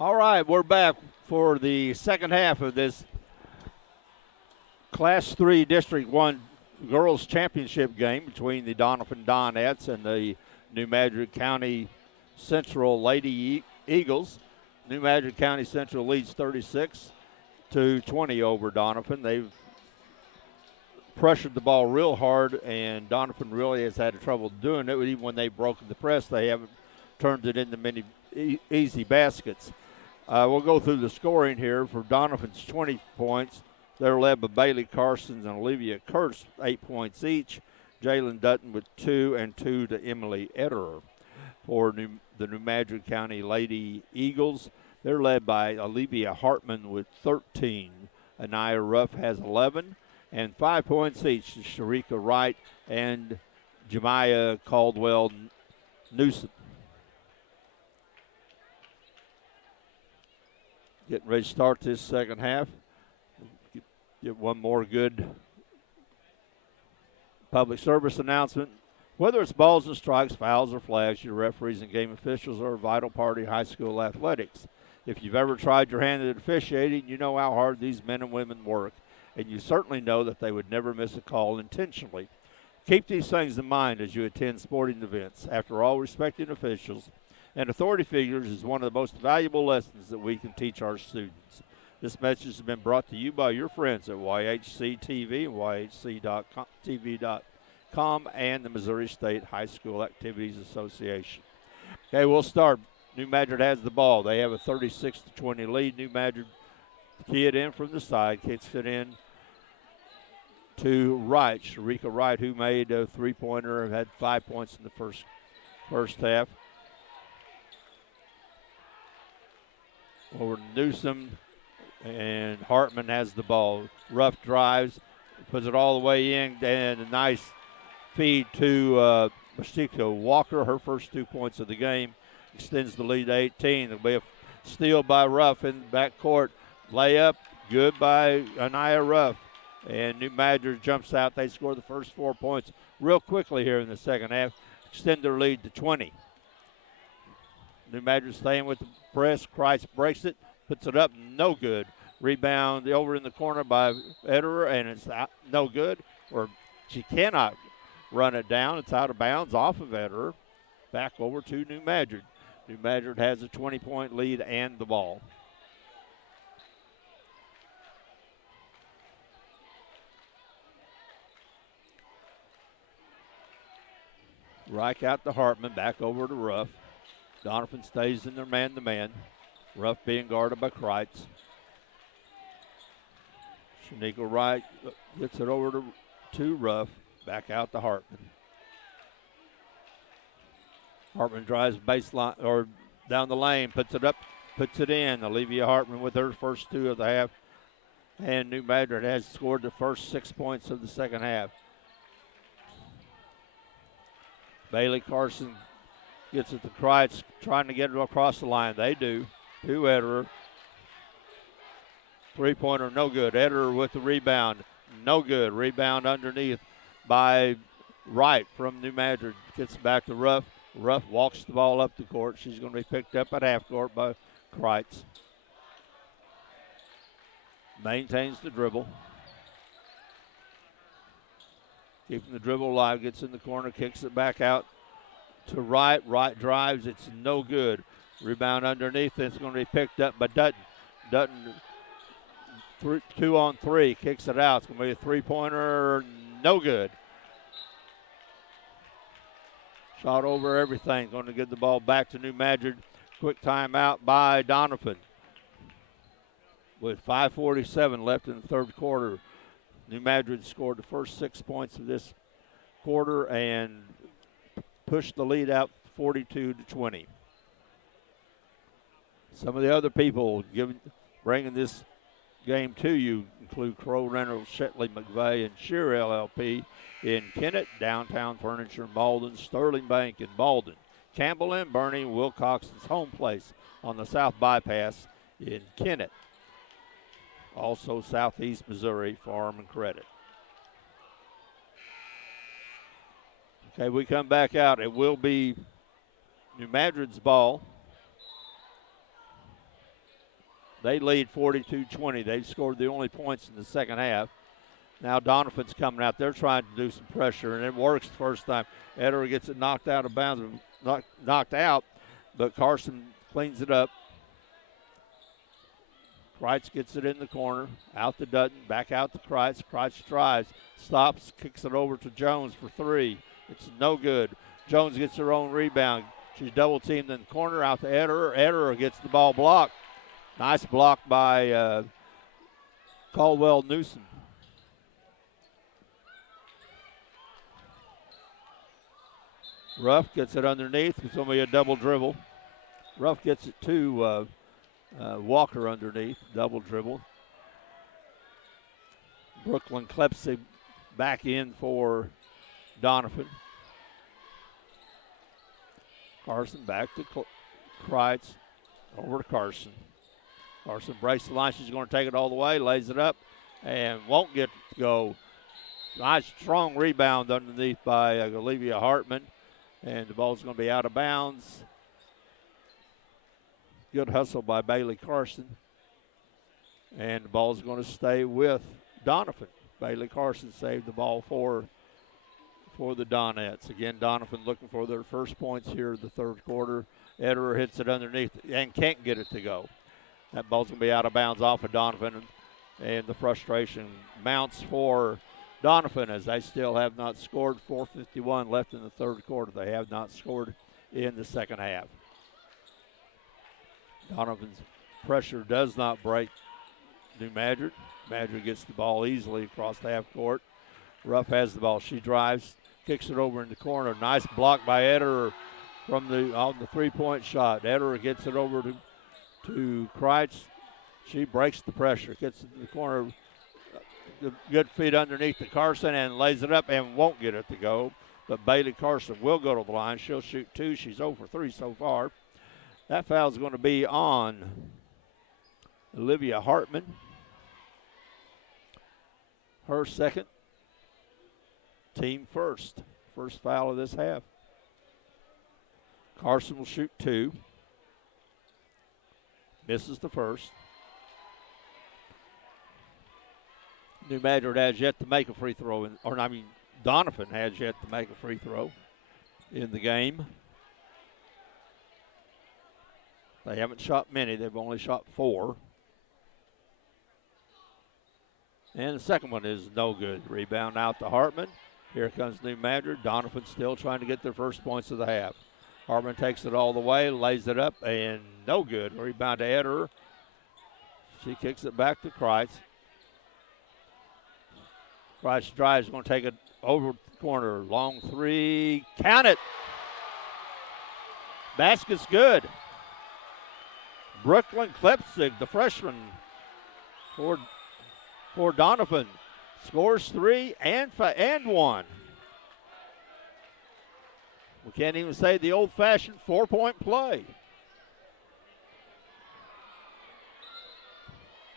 All right, we're back for the second half of this Class 3 District 1 Girls Championship game between the Doniphan Donettes and the New Madrid County Central Lady Eagles. New Madrid County Central leads 36-20 over Doniphan. They've pressured the ball real hard, and Doniphan really has had trouble doing it. Even when they've broken the press, they haven't turned it into many easy baskets. We'll go through the scoring here. For Doniphan's 20 points, they're led by Bailey Carsons and Olivia Kurtz, 8 points each. Jalen Dutton with 2 and 2 to Emily Ederer. For the New Madrid County Lady Eagles, they're led by Olivia Hartman with 13. Anaya Ruff has 11. And 5 points each to Sharika Wright and Jemiah Caldwell Newsom. Getting ready to start this second half. Get one more good public service announcement. Whether it's balls and strikes, fouls, or flags, your referees and game officials are a vital part of high school athletics. If you've ever tried your hand at officiating, you know how hard these men and women work, and you certainly know that they would never miss a call intentionally. Keep these things in mind as you attend sporting events. After all, respecting officials and authority figures is one of the most valuable lessons that we can teach our students. This message has been brought to you by your friends at YHC TV and YHC.TV.com and the Missouri State High School Activities Association. Okay, we'll start. New Madrid has the ball. They have a 36-20 lead. New Madrid key it in from the side, kicks it in to Wright. Sharika Wright, who made a three-pointer, had 5 points in the first half. Over to Newsom, and Hartman has the ball. Ruff drives, puts it all the way in, and a nice feed to Mashika Walker, her first 2 points of the game. Extends the lead to 18. There'll be a steal by Ruff in the backcourt. Layup, good by Anaya Ruff. And New Madrid jumps out. They score the first 4 points real quickly here in the second half. Extend their lead to 20. New Madrid staying with the press. Christ breaks it, puts it up, no good. Rebound over in the corner by Ederer, and it's no good. Or she cannot run it down. It's out of bounds off of Ederer. Back over to New Madrid. New Madrid has a 20-point lead and the ball. Reich out to Hartman, back over to Ruff. Doniphan stays in their man-to-man. Ruff being guarded by Kreitz. Shanika Wright gets it over to Ruff, back out to Hartman. Hartman drives baseline or down the lane, puts it up, puts it in. Olivia Hartman with her first 2 of the half. And New Madrid has scored the first 6 points of the second half. Bailey Carson gets it to Kreitz, trying to get it across the line. They do. To Ederer. Three-pointer, no good. Ederer with the rebound, no good. Rebound underneath by Wright from New Madrid. Gets it back to Ruff. Ruff walks the ball up the court. She's going to be picked up at half court by Kreitz. Maintains the dribble. Keeping the dribble alive, gets in the corner, kicks it back out to Wright. Wright drives, it's no good. Rebound underneath, it's going to be picked up by Dutton. Dutton, 2-on-3, kicks it out. It's going to be a three-pointer, no good. Shot over everything, going to get the ball back to New Madrid. Quick timeout by Doniphan. With 5:47 left in the third quarter, New Madrid scored the first 6 points of this quarter and pushed the lead out 42-20. Some of the other people bringing this game to you include Crow Reynolds, Shetley McVeigh, and Shear LLP in Kennett, Downtown Furniture in Malden, Sterling Bank in Malden, Campbell and Bernie, Wilcox's home place on the South Bypass in Kennett. Also Southeast Missouri Farm and Credit. Okay, we come back out. It will be New Madrid's ball. They lead 42-20. They've scored the only points in the second half. Now Doniphan's coming out. They're trying to do some pressure, and it works the first time. Ederer gets it knocked out of bounds, knocked out, but Carson cleans it up. Kreitz gets it in the corner, out to Dutton, back out to Kreitz. Kreitz drives, stops, kicks it over to Jones for three. It's no good. Jones gets her own rebound. She's double-teamed in the corner, out to Ederer. Ederer gets the ball blocked. Nice block by Caldwell Newsom. Ruff gets it underneath. It's going to be a double dribble. Ruff gets it to Walker underneath, double dribble. Brooklyn Klepsy back in for Doniphan. Carson back to Kreitz, over to Carson. Carson breaks the line. She's going to take it all the way, lays it up, and won't get to go. Nice strong rebound underneath by Olivia Hartman, and the ball's going to be out of bounds. Good hustle by Bailey Carson. And the ball's going to stay with Doniphan. Bailey Carson saved the ball for the Donettes. Again, Doniphan looking for their first points here in the third quarter. Ederer hits it underneath and can't get it to go. That ball's going to be out of bounds off of Doniphan. And the frustration mounts for Doniphan as they still have not scored. 4:51 left in the third quarter. They have not scored in the second half. Doniphan's pressure does not break New Madrid. Madrid gets the ball easily across the half court. Ruff has the ball. She drives, kicks it over in the corner. Nice block by Ederer on the three-point shot. Ederer gets it over to Kreitz. She breaks the pressure, gets it in the corner. Good feet underneath to Carson and lays it up and won't get it to go. But Bailey Carson will go to the line. She'll shoot two. She's 0 for 3 so far. That foul is going to be on Olivia Hartman. Her second, team first. First foul of this half. Carson will shoot two. Misses the first. New Madrid has yet to make a free throw, Doniphan has yet to make a free throw in the game. They haven't shot many. They've only shot 4. And the second one is no good. Rebound out to Hartman. Here comes New Madrid. Doniphan still trying to get their first points of the half. Hartman takes it all the way, lays it up, and no good. Rebound to Ederer. She kicks it back to Kreitz. Kreitz drives, going to take it over the corner. Long three. Count it. Basket's good. Brooklyn Klepsig, the freshman for Doniphan, scores 3 and 1. We can't even say the old-fashioned 4-point play.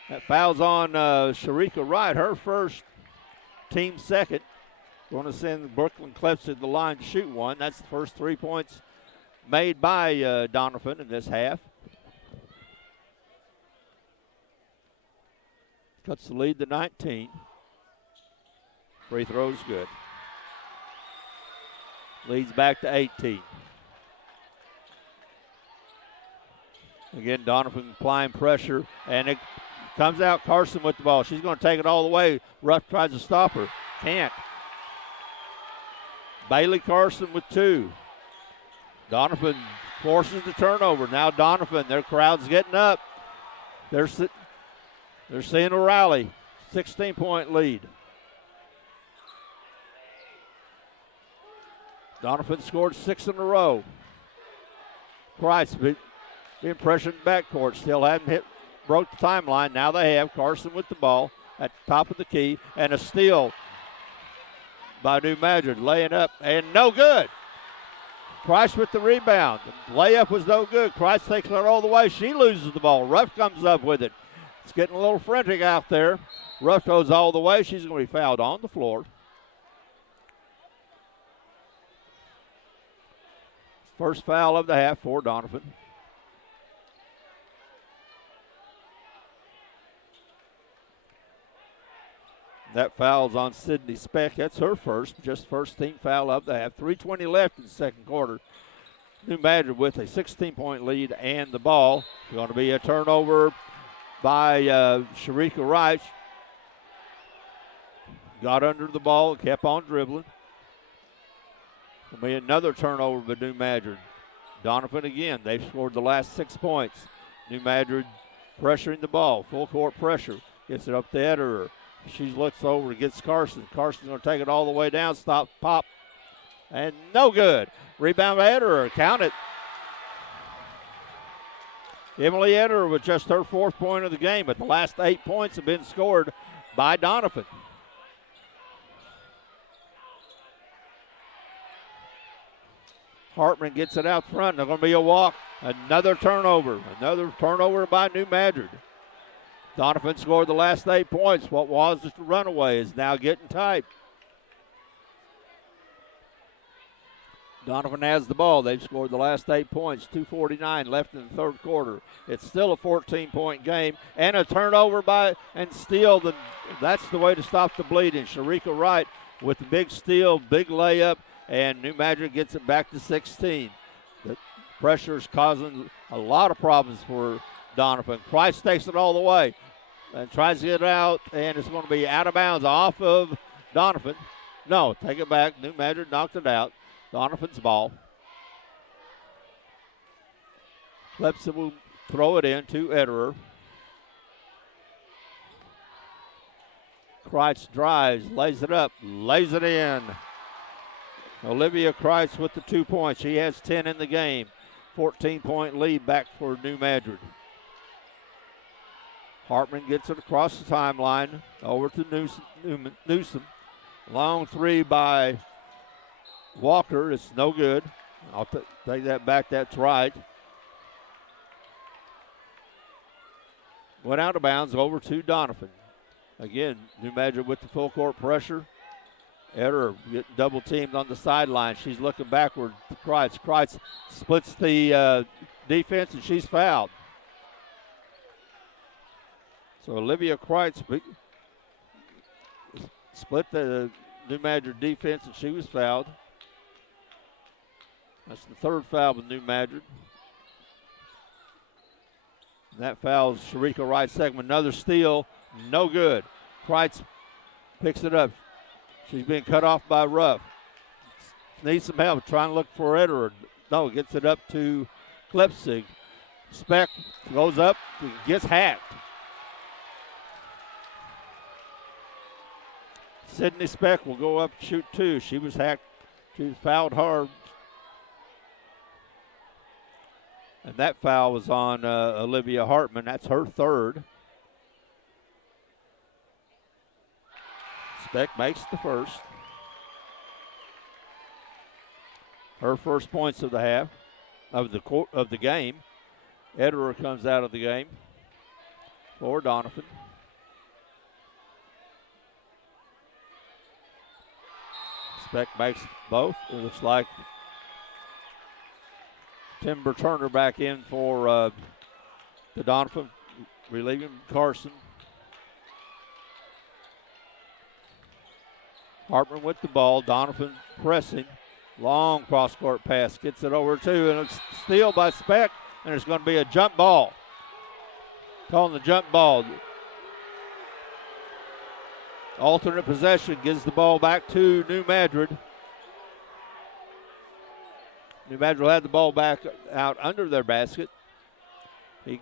That foul's on Sharika Wright, her first, team second. Going to send Brooklyn Klepsig to the line to shoot one. That's the first 3 points made by Doniphan in this half. Cuts the lead to 19. Free throw's good. Leads back to 18. Again, Doniphan applying pressure, and it comes out. Carson with the ball. She's going to take it all the way. Ruff tries to stop her. Can't. Bailey Carson with 2. Doniphan forces the turnover. Now Doniphan, their crowd's getting up. They're seeing a rally. 16-point lead. Doniphan scored 6 in a row. Kreitz being pressured in the backcourt. Still haven't broke the timeline. Now they have. Carson with the ball at the top of the key. And a steal by New Madrid. Laying up and no good. Kreitz with the rebound. The layup was no good. Kreitz takes it all the way. She loses the ball. Ruff comes up with it. It's getting a little frantic out there. Ruff goes all the way. She's going to be fouled on the floor. First foul of the half for Doniphan. That foul's on Sydney Speck. That's her first team foul of the half. 3:20 left in the second quarter. New Madrid with a 16-point lead and the ball. Going to be a turnover by Sharika Wright. Got under the ball, kept on dribbling. Will be another turnover by New Madrid. Doniphan again. They've scored the last 6 points. New Madrid pressuring the ball. Full court pressure. Gets it up to Ederer. She looks over, gets Carson. Carson's going to take it all the way down. Stop, pop. And no good. Rebound by Ederer. Count it. Emily Ederer with just her 4th point of the game, but the last 8 points have been scored by Doniphan. Hartman gets it out front. There's going to be a walk. Another turnover. Another turnover by New Madrid. Doniphan scored the last 8 points. What was just a runaway is now getting tight. Doniphan has the ball. They've scored the last 8 points. 2:49 left in the third quarter. It's still a 14-point game. And a turnover by and steal. That's the way to stop the bleeding. Sharika Wright with the big steal, big layup, and New Madrid gets it back to 16. The pressure is causing a lot of problems for Doniphan. Price takes it all the way and tries to get it out, and it's going to be out of bounds off of Doniphan. No, take it back. New Madrid knocked it out. Doniphan's ball. Clemson will throw it in to Ederer. Kreitz drives, lays it up, lays it in. Olivia Kreitz with the 2 points. She has 10 in the game. 14-point lead back for New Madrid. Hartman gets it across the timeline over to Newsom. Long three by Walker. It's no good. I'll take that back. That's right. Went out of bounds over to Doniphan. Again, New Madrid with the full court pressure. Ederer getting double teamed on the sideline. She's looking backward to Kreitz. Kreitz splits the defense, and she's fouled. So Olivia Kreitz split the New Madrid defense, and she was fouled. That's the third foul with New Madrid. And that fouls Sharika Wright's second. Another steal, no good. Kreitz picks it up. She's being cut off by Ruff. Needs some help trying to look for Ederer. No, gets it up to Klepsig. Speck goes up, gets hacked. Sydney Speck will go up and shoot 2. She was hacked. She was fouled hard. And that foul was on Olivia Hartman. That's her third. Speck makes the first. Her first points of the half, of the game. Ederer comes out of the game for Doniphan. Speck makes both. It looks like Timber Turner back in for the Doniphan, relieving Carson. Hartman with the ball. Doniphan pressing. Long cross-court pass. Gets it over to, and it's steal by Speck, and it's going to be a jump ball. Calling the jump ball. Alternate possession gives the ball back to New Madrid. New Madrid will have the ball back out under their basket. He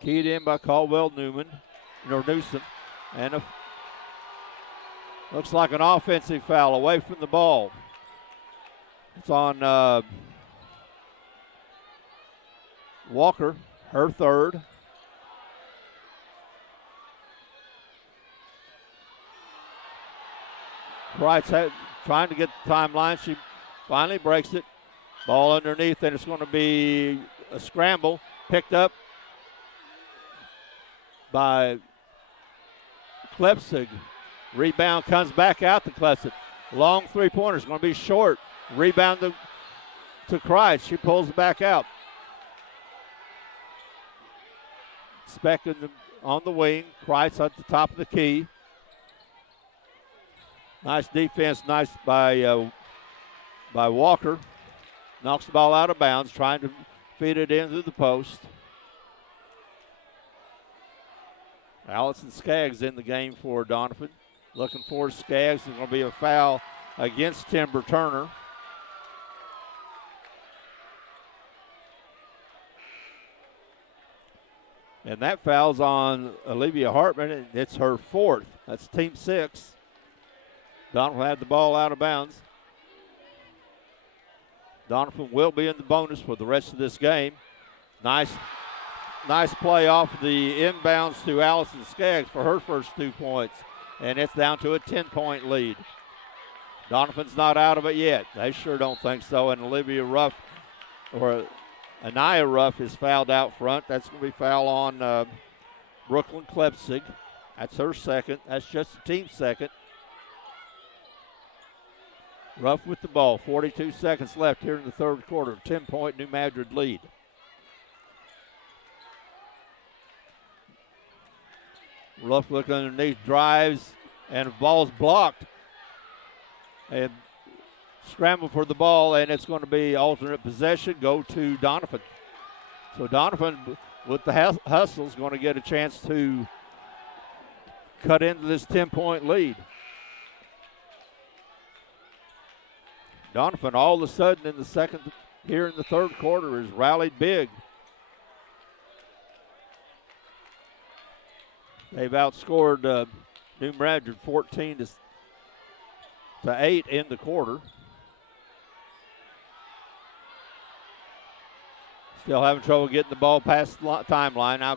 keyed in by Caldwell Newsom. And looks like an offensive foul away from the ball. It's on Walker, her third. Wright's trying to get the timeline. She finally breaks it. Ball underneath, and it's going to be a scramble. Picked up by Klepsig. Rebound comes back out to Klepsig. Long three-pointer is going to be short. Rebound to Kreitz. She pulls it back out. Speck on the wing. Kreitz at the top of the key. Nice defense, nice by Walker. Knocks the ball out of bounds, trying to feed it in through the post. Allison Skaggs in the game for Doniphan. Looking for Skaggs. There's going to be a foul against Timber Turner. And that foul's on Olivia Hartman, and it's her fourth. That's team 6. Doniphan had the ball out of bounds. Doniphan will be in the bonus for the rest of this game. Nice play off the inbounds to Allison Skaggs for her first 2 points. And it's down to a 10-point lead. Doniphan's not out of it yet. They sure don't think so. And Olivia Ruff, or Anaya Ruff, is fouled out front. That's going to be foul on Brooklyn Klepsig. That's her second. That's just the team second. Ruff with the ball. 42 seconds left here in the third quarter. 10-point New Madrid lead. Ruff looking underneath, drives, and the ball's blocked. And scramble for the ball, and it's going to be alternate possession, go to Doniphan. So Doniphan, with the hustle, is going to get a chance to cut into this 10-point lead. Doniphan all of a sudden in the third quarter has rallied big. They've outscored New Madrid 14 to 8 in the quarter. Still having trouble getting the ball past the timeline. Now,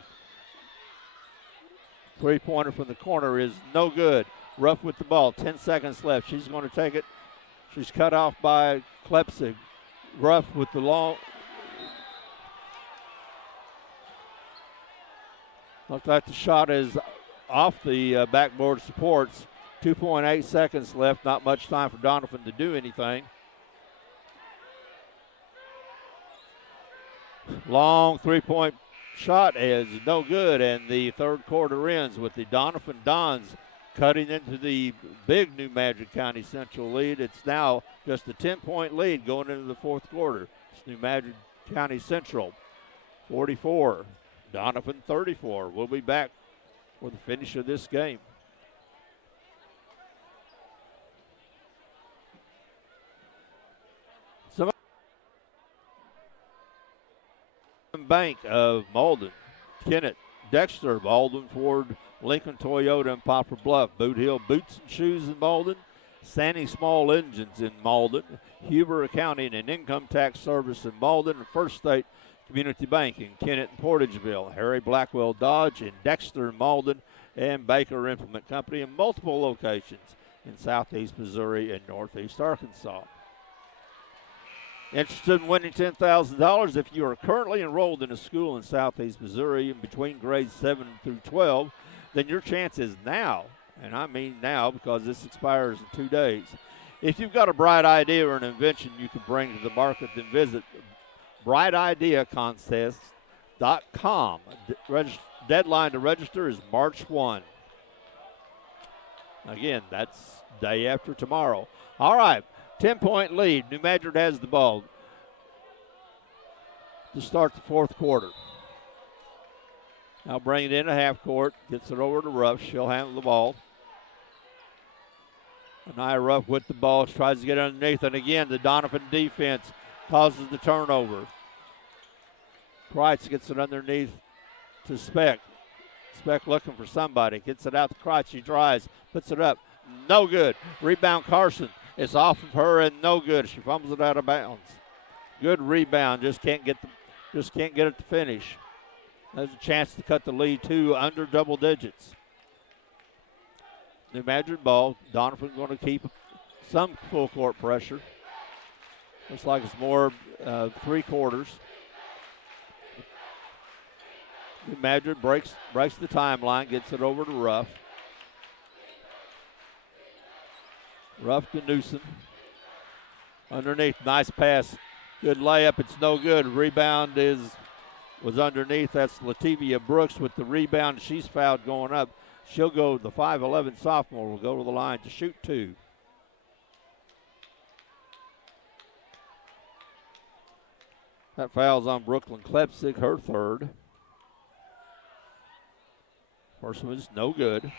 three-pointer from the corner is no good. Ruff with the ball, 10 seconds left. She's going to take it. She's cut off by Klepsig. Ruff with the long. Looks like the shot is off the backboard supports. 2.8 seconds left. Not much time for Doniphan to do anything. Long three-point shot is no good, and the third quarter ends with the Doniphan Dons cutting into the big New Madrid County Central lead. It's now just a 10-point lead going into the fourth quarter. It's New Madrid County Central 44, Doniphan 34. We'll be back for the finish of this game. Bank of Malden, Kennett, Dexter, Malden, Ford, Lincoln Toyota, and Poplar Bluff. Boot Hill Boots and Shoes in Malden, Sandy Small Engines in Malden, Huber Accounting and Income Tax Service in Malden, and First State Community Bank in Kennett and Portageville, Harry Blackwell Dodge in Dexter and Malden, and Baker Implement Company in multiple locations in southeast Missouri and northeast Arkansas. Interested in winning $10,000? If you are currently enrolled in a school in southeast Missouri in between grades 7 through 12, then your chance is now, and I mean now because this expires in 2 days. If you've got a bright idea or an invention you can bring to the market, then visit brightideacontest.com. Deadline to register is March 1. Again, that's day after tomorrow. All right. 10-point lead. New Madrid has the ball to start the fourth quarter. Now bring it in a half court. Gets it over to Ruff. She'll handle the ball. Anaya Ruff with the ball. Tries to get underneath. And again, the Doniphan defense causes the turnover. Kreitz gets it underneath to Speck. Speck looking for somebody. Gets it out to Kreitz. She tries. Puts it up. No good. Rebound Carson. It's off of her and no good. She fumbles it out of bounds. Good rebound. Just can't get it to finish. There's a chance to cut the lead to under double digits. New Madrid ball. Doniphan going to keep some full court pressure. Looks like it's more three quarters. New Madrid breaks the timeline. Gets it over to Ruff. Ruff to Newsom. Underneath, nice pass. Good layup, it's no good. Rebound was underneath. That's Lativia Brooks with the rebound. She's fouled going up. She'll go, the 5'11 sophomore will go to the line to shoot two. That foul's on Brooklyn Klepsig, her third. First one's no good.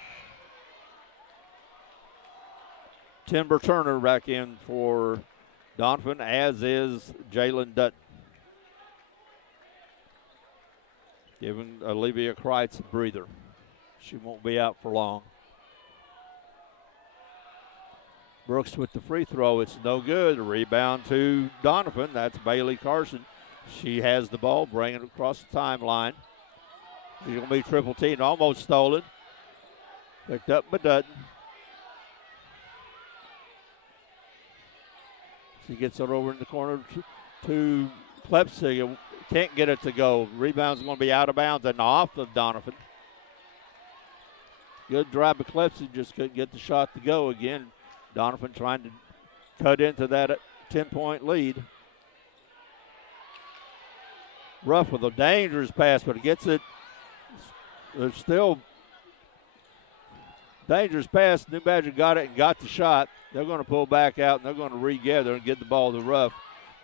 Timber Turner back in for Doniphan, as is Jalen Dutton. Giving Olivia Kreitz a breather. She won't be out for long. Brooks with the free throw. It's no good. A rebound to Doniphan. That's Bailey Carson. She has the ball, bringing it across the timeline. She's going to be triple teamed. Almost stolen. Picked up by Dutton. She gets it over in the corner to Klepsig. Can't get it to go. Rebound's going to be out of bounds and off of Doniphan. Good drive by Klepsig. Just couldn't get the shot to go again. Doniphan trying to cut into that 10-point lead. Ruff with a dangerous pass, but it gets it. There's still dangerous pass. New Badger got it and got the shot. They're going to pull back out, and they're going to regather and get the ball to Ruff.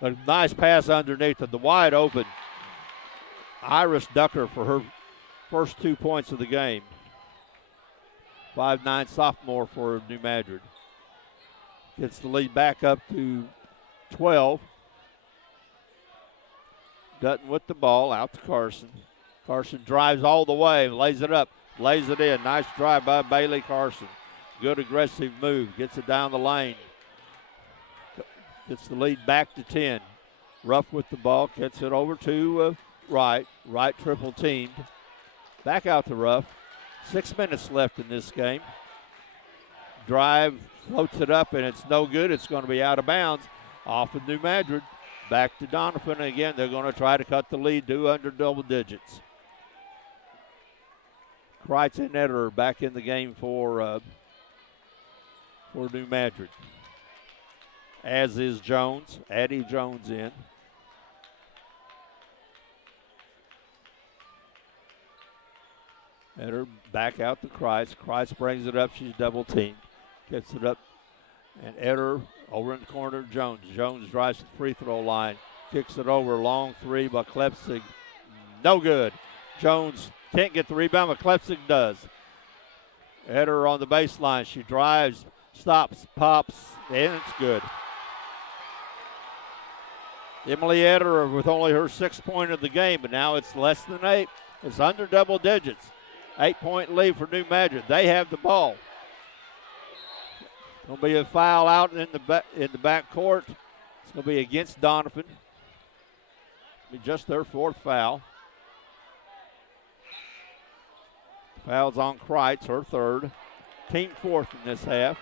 But a nice pass underneath to the wide open Iris Ducker for her first 2 points of the game. 5'9" sophomore for New Madrid. Gets the lead back up to 12. Dutton with the ball, out to Carson. Carson drives all the way, lays it up, lays it in. Nice drive by Bailey Carson. Good aggressive move, gets it down the lane. Gets the lead back to 10. Ruff with the ball, gets it over to Wright. Wright triple teamed. Back out to Ruff. 6 minutes left in this game. Drive, floats it up, and it's no good. It's going to be out of bounds off of New Madrid. Back to Doniphan. Again, they're going to try to cut the lead to under double digits. Kreitz and Ederer back in the game for New Madrid. As is Jones. Addie Jones in. Ederer back out to Kreitz. Kreitz brings it up. She's double teamed. Gets it up. And Ederer over in the corner, Jones. Jones drives to the free throw line. Kicks it over. Long three by Klepsig. No good. Jones can't get the rebound, but Klepsig does. Ederer on the baseline. She drives, stops, pops, and it's good. Emily Ederer with only her 6th point of the game, but now it's less than 8. It's under double digits. 8-point lead for New Madrid. They have the ball. Going to be a foul out in the back court. It's going to be against Doniphan. Be just their 4th foul. Foul's on Kreitz, her 3rd. Team 4th in this half.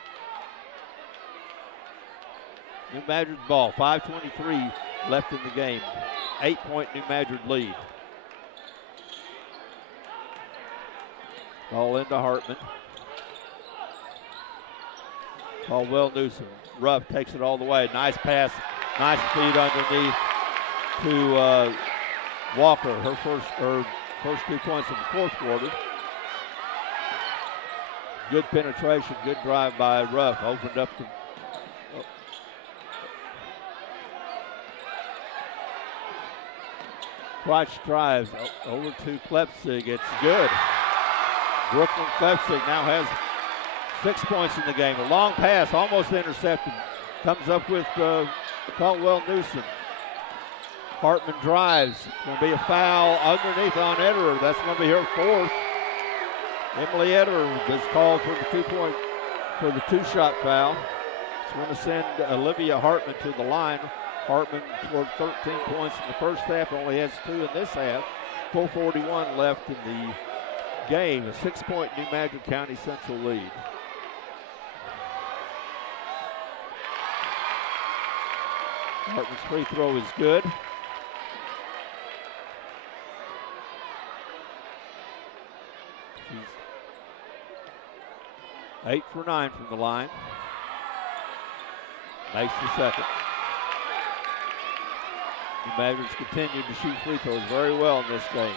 New Madrid's ball. 5:23 left in the game. 8-point New Madrid lead. Ball into Hartman. Caldwell Newsom. Ruff takes it all the way. Nice pass. Nice feed underneath to Walker. Her first 2 points in the 4th quarter. Good penetration. Good drive by Ruff. Opened up the. Kreitz drives over to Klepsig. It's good. Brooklyn Klepsig now has 6 points in the game. A long pass, almost intercepted. Comes up with Caldwell Newsom. Hartman drives. Going to be a foul underneath on Ederer. That's going to be her 4th. Emily Ederer is called for the 2-shot foul. It's going to send Olivia Hartman to the line. Hartman scored 13 points in the first half, only has 2 in this half. 4:41 left in the game. A 6-point New Madrid County Central lead. Hartman's free throw is good. She's 8 for 9 from the line. Makes the second. The Mavericks continue to shoot free throws very well in this game.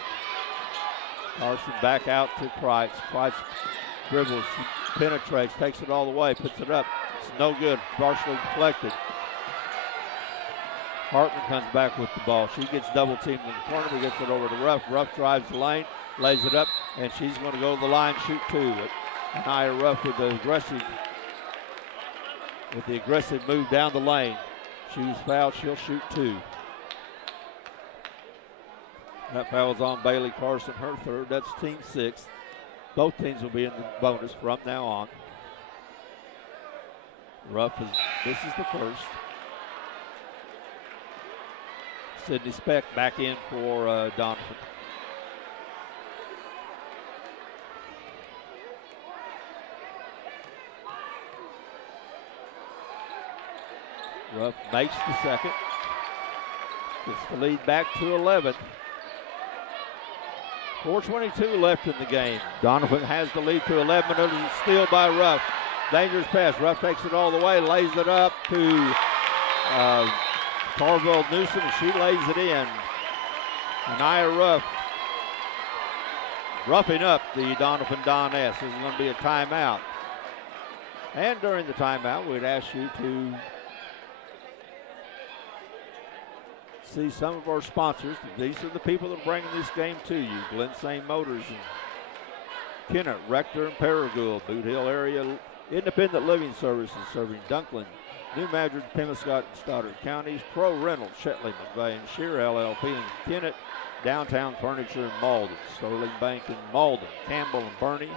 Carson back out to Kreitz. Kreitz dribbles, she penetrates, takes it all the way, puts it up. It's no good, partially deflected. Hartman comes back with the ball. She gets double teamed in the corner, but gets it over to Ruff. Ruff drives the lane, lays it up, and she's going to go to the line, shoot two. But Nia Ruff with the aggressive move down the lane. She was fouled, she'll shoot two. That foul's on Bailey Carson, her third. That's team sixth. Both teams will be in the bonus from now on. This is the first. Sydney Speck back in for Doniphan. Ruff makes the second. Gets the lead back to 11. 4:22 left in the game. Doniphan has the lead to 11 minutes. Steal by Ruff. Dangerous pass. Ruff takes it all the way, lays it up to Tarville Newsom, and she lays it in. Nia Ruff roughing up the Doniphan Doness. This is going to be a timeout. And during the timeout, we'd ask you to see some of our sponsors. These are the people that are bringing this game to you. Glen St. Motors and Kennett, Rector, and Paragould. Boot Hill area independent living services serving Dunklin, New Madrid, Pemiscot, and Stoddard counties. Pro Reynolds, Shetley, McVeigh, and Shear LLP in Kennett. Downtown Furniture in Malden. Sterling Bank in Malden. Campbell and Bernie.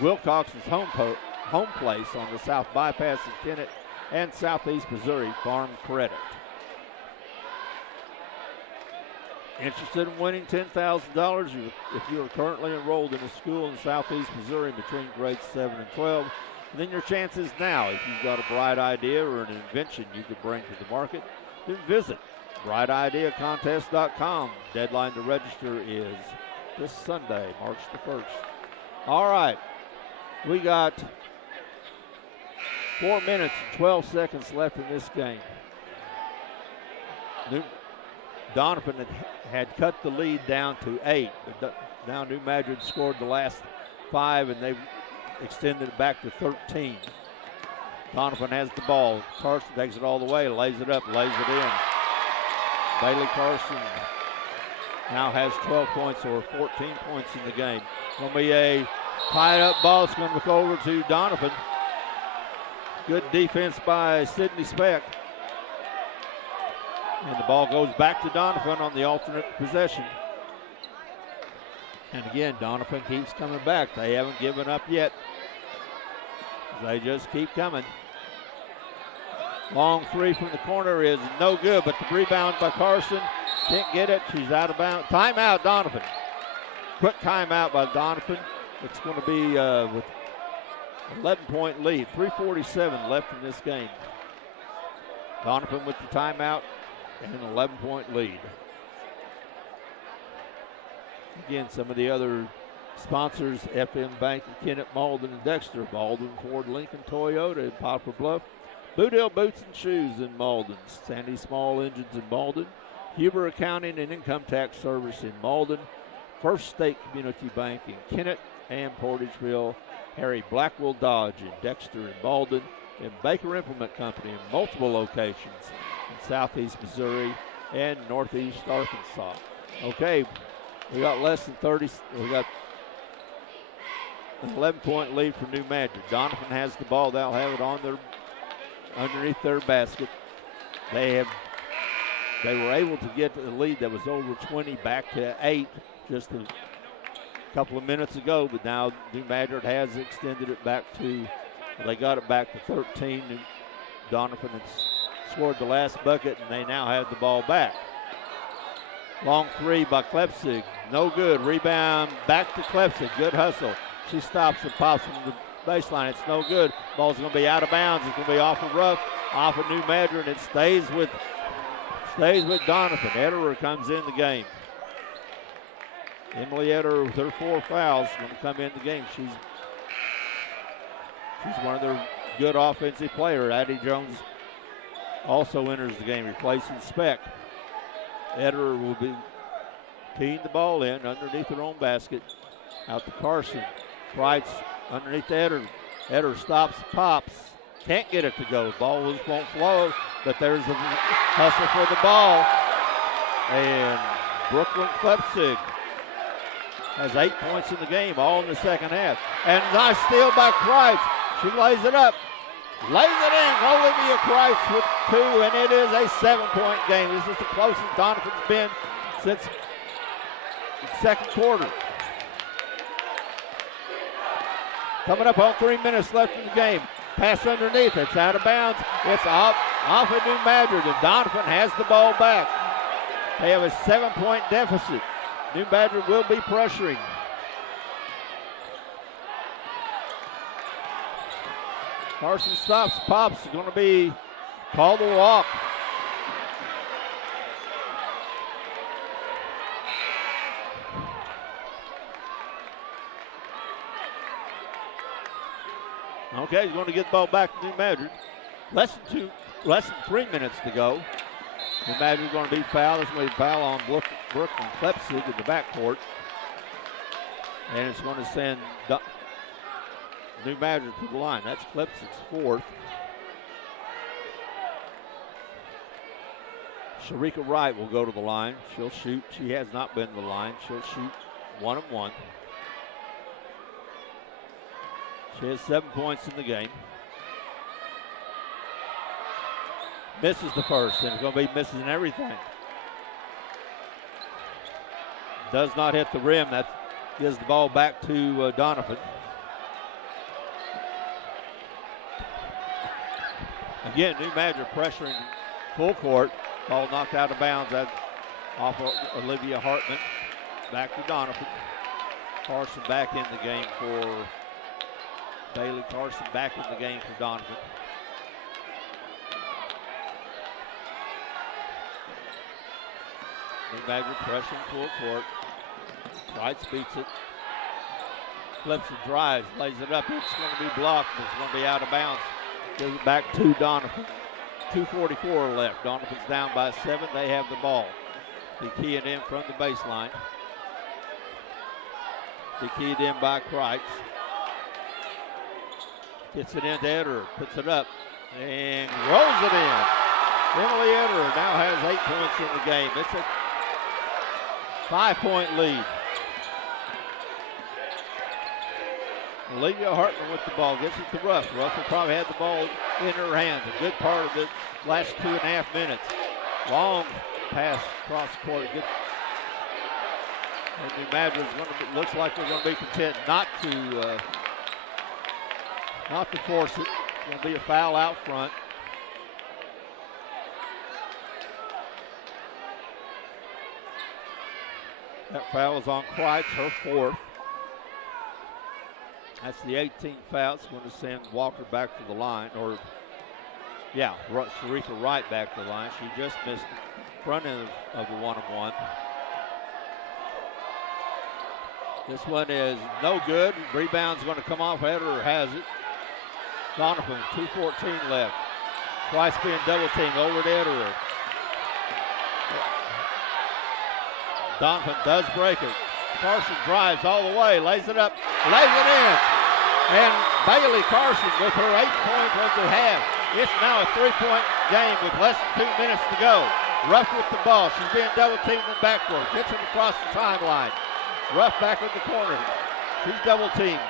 Wilcox's home place on the South Bypass in Kennett. And Southeast Missouri Farm Credit. Interested in winning $10,000 if you are currently enrolled in a school in Southeast Missouri between grades 7 and 12? Then your chance is now. If you've got a bright idea or an invention you could bring to the market, then visit brightideacontest.com. Deadline to register is this Sunday, March the 1st. All right, we got 4 minutes and 12 seconds left in this game. Doniphan had cut the lead down to 8. Now New Madrid scored the last 5, and they've extended it back to 13. Doniphan has the ball. Carson takes it all the way, lays it up, lays it in. Bailey Carson now has 12 points or 14 points in the game. Going to be a tied-up ball. It's going to go over to Doniphan. Good defense by Sydney Speck. And the ball goes back to Doniphan on the alternate possession. And again, Doniphan keeps coming back. They haven't given up yet. They just keep coming. Long three from the corner is no good, but the rebound by Carson. Can't get it. She's out of bounds. Timeout, Doniphan. Quick timeout by Doniphan. It's going to be with 11-point lead. 3:47 left in this game. Doniphan with the timeout and an 11-point lead. Again, some of the other sponsors, FM Bank of Kennett, Malden, and Dexter. Malden, Ford, Lincoln, Toyota, and Poplar Bluff. Boot Hill Boots and Shoes in Malden. Sandy Small Engines in Malden. Huber Accounting and Income Tax Service in Malden. First State Community Bank in Kennett and Portageville. Harry Blackwell Dodge in Dexter and Malden. And Baker Implement Company in multiple locations in Southeast Missouri and Northeast Arkansas. Okay, we got less than 30. We got an 11-point lead for New Madrid. Doniphan has the ball. They'll have it on underneath their basket. They were able to get the lead that was over 20 back to 8 just a couple of minutes ago, but now New Madrid has extended it back to, they got it back to 13. And Doniphan has scored the last bucket, and they now have the ball back. Long three by Klepsig. No good. Rebound back to Klepsig. Good hustle. She stops and pops from the baseline. It's no good. Ball's going to be out of bounds. It's going to be off of Ruff, off of New Madrid, and it stays with Doniphan. Ederer comes in the game. Emily Ederer with her 4 fouls going to come in the game. She's one of their good offensive players. Addie Jones also enters the game, replacing Speck. Ederer will be teeing the ball in underneath her own basket. Out to Carson. Price underneath Ederer. Ederer stops, pops. Can't get it to go. Ball just won't flow. but there's a hustle for the ball. And Brooklyn Klepsig has 8 points in the game, all in the second half. And nice steal by Kreitz. She lays it up. Lays it in. Olivia Kreitz with 2, and it is a 7-point game. This is the closest Doniphan's been since the second quarter. Coming up on 3 minutes left in the game. Pass underneath. It's out of bounds. It's off of New Madrid, and Doniphan has the ball back. They have a 7-point deficit. New Madrid will be pressuring. Carson stops, pops, going to be called a walk. Okay, he's going to get the ball back to New Madrid. Less than 3 minutes to go. New Madrid is going to be fouled. It's going to be a foul on Brooklyn Klepsig in the backcourt. And it's going to send New Madrid to the line. That's Klepsig's 4th. Sharika Wright will go to the line. She'll shoot. She has not been to the line. She'll shoot 1 of 1. She has 7 points in the game. Misses the first, and it's going to be missing everything. Does not hit the rim. That gives the ball back to Doniphan. Again, New Madrid pressuring full court. Ball knocked out of bounds off of Olivia Hartman. Back to Doniphan. Carson back in the game for Bailey Carson. Back in the game for Doniphan. New Madrid pressuring full court. Kreitz beats it. Flips and drives, lays it up. It's going to be blocked, but it's going to be out of bounds. Gives it back to Doniphan. 2:44 left. Doniphan's down by 7. They have the ball. They key it in from the baseline. They keyed in by Kreitz. Gets it into Ederer, puts it up, and rolls it in. Emily Ederer now has 8 points in the game. It's a 5-point lead. Olivia Hartman with the ball, gets it to Ruff. Ruff will probably have the ball in her hands. A good part of the last 2.5 minutes. Long pass across the court. And New Madrid looks like they're going to be content not to force it. It's going to be a foul out front. That foul is on Kreitz, her 4th. That's the 18th foul. It's going to send Walker back to the line. Sharika Wright back to the line. She just missed the front end of the 1-on-1. This one is no good. Rebound's going to come off. Ederer has it. Doniphan, 2:14 left. Twice being double teamed over to Ederer. Doniphan does break it. Carson drives all the way, lays it up, lays it in. And Bailey Carson with her 8 points at the half. It's now a 3-point game with less than 2 minutes to go. Ruff with the ball. She's being double teamed in the backcourt. Gets it across the timeline. Ruff back in the corner. She's double teamed.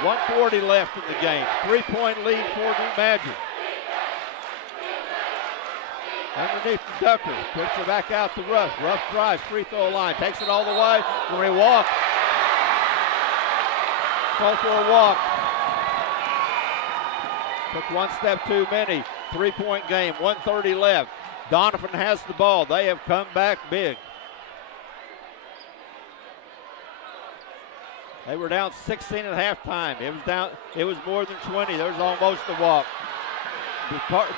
.140 left in the game. 3-point lead for New Madrid. Underneath the Ducker, puts it back out to Ruff. Ruff drives, free throw line, takes it all the way. Marie walk. Call for a walk. Took one step too many. 3-point game, 1:30 left. Doniphan has the ball. They have come back big. They were down 16 at halftime. It was more than 20. There was almost a walk.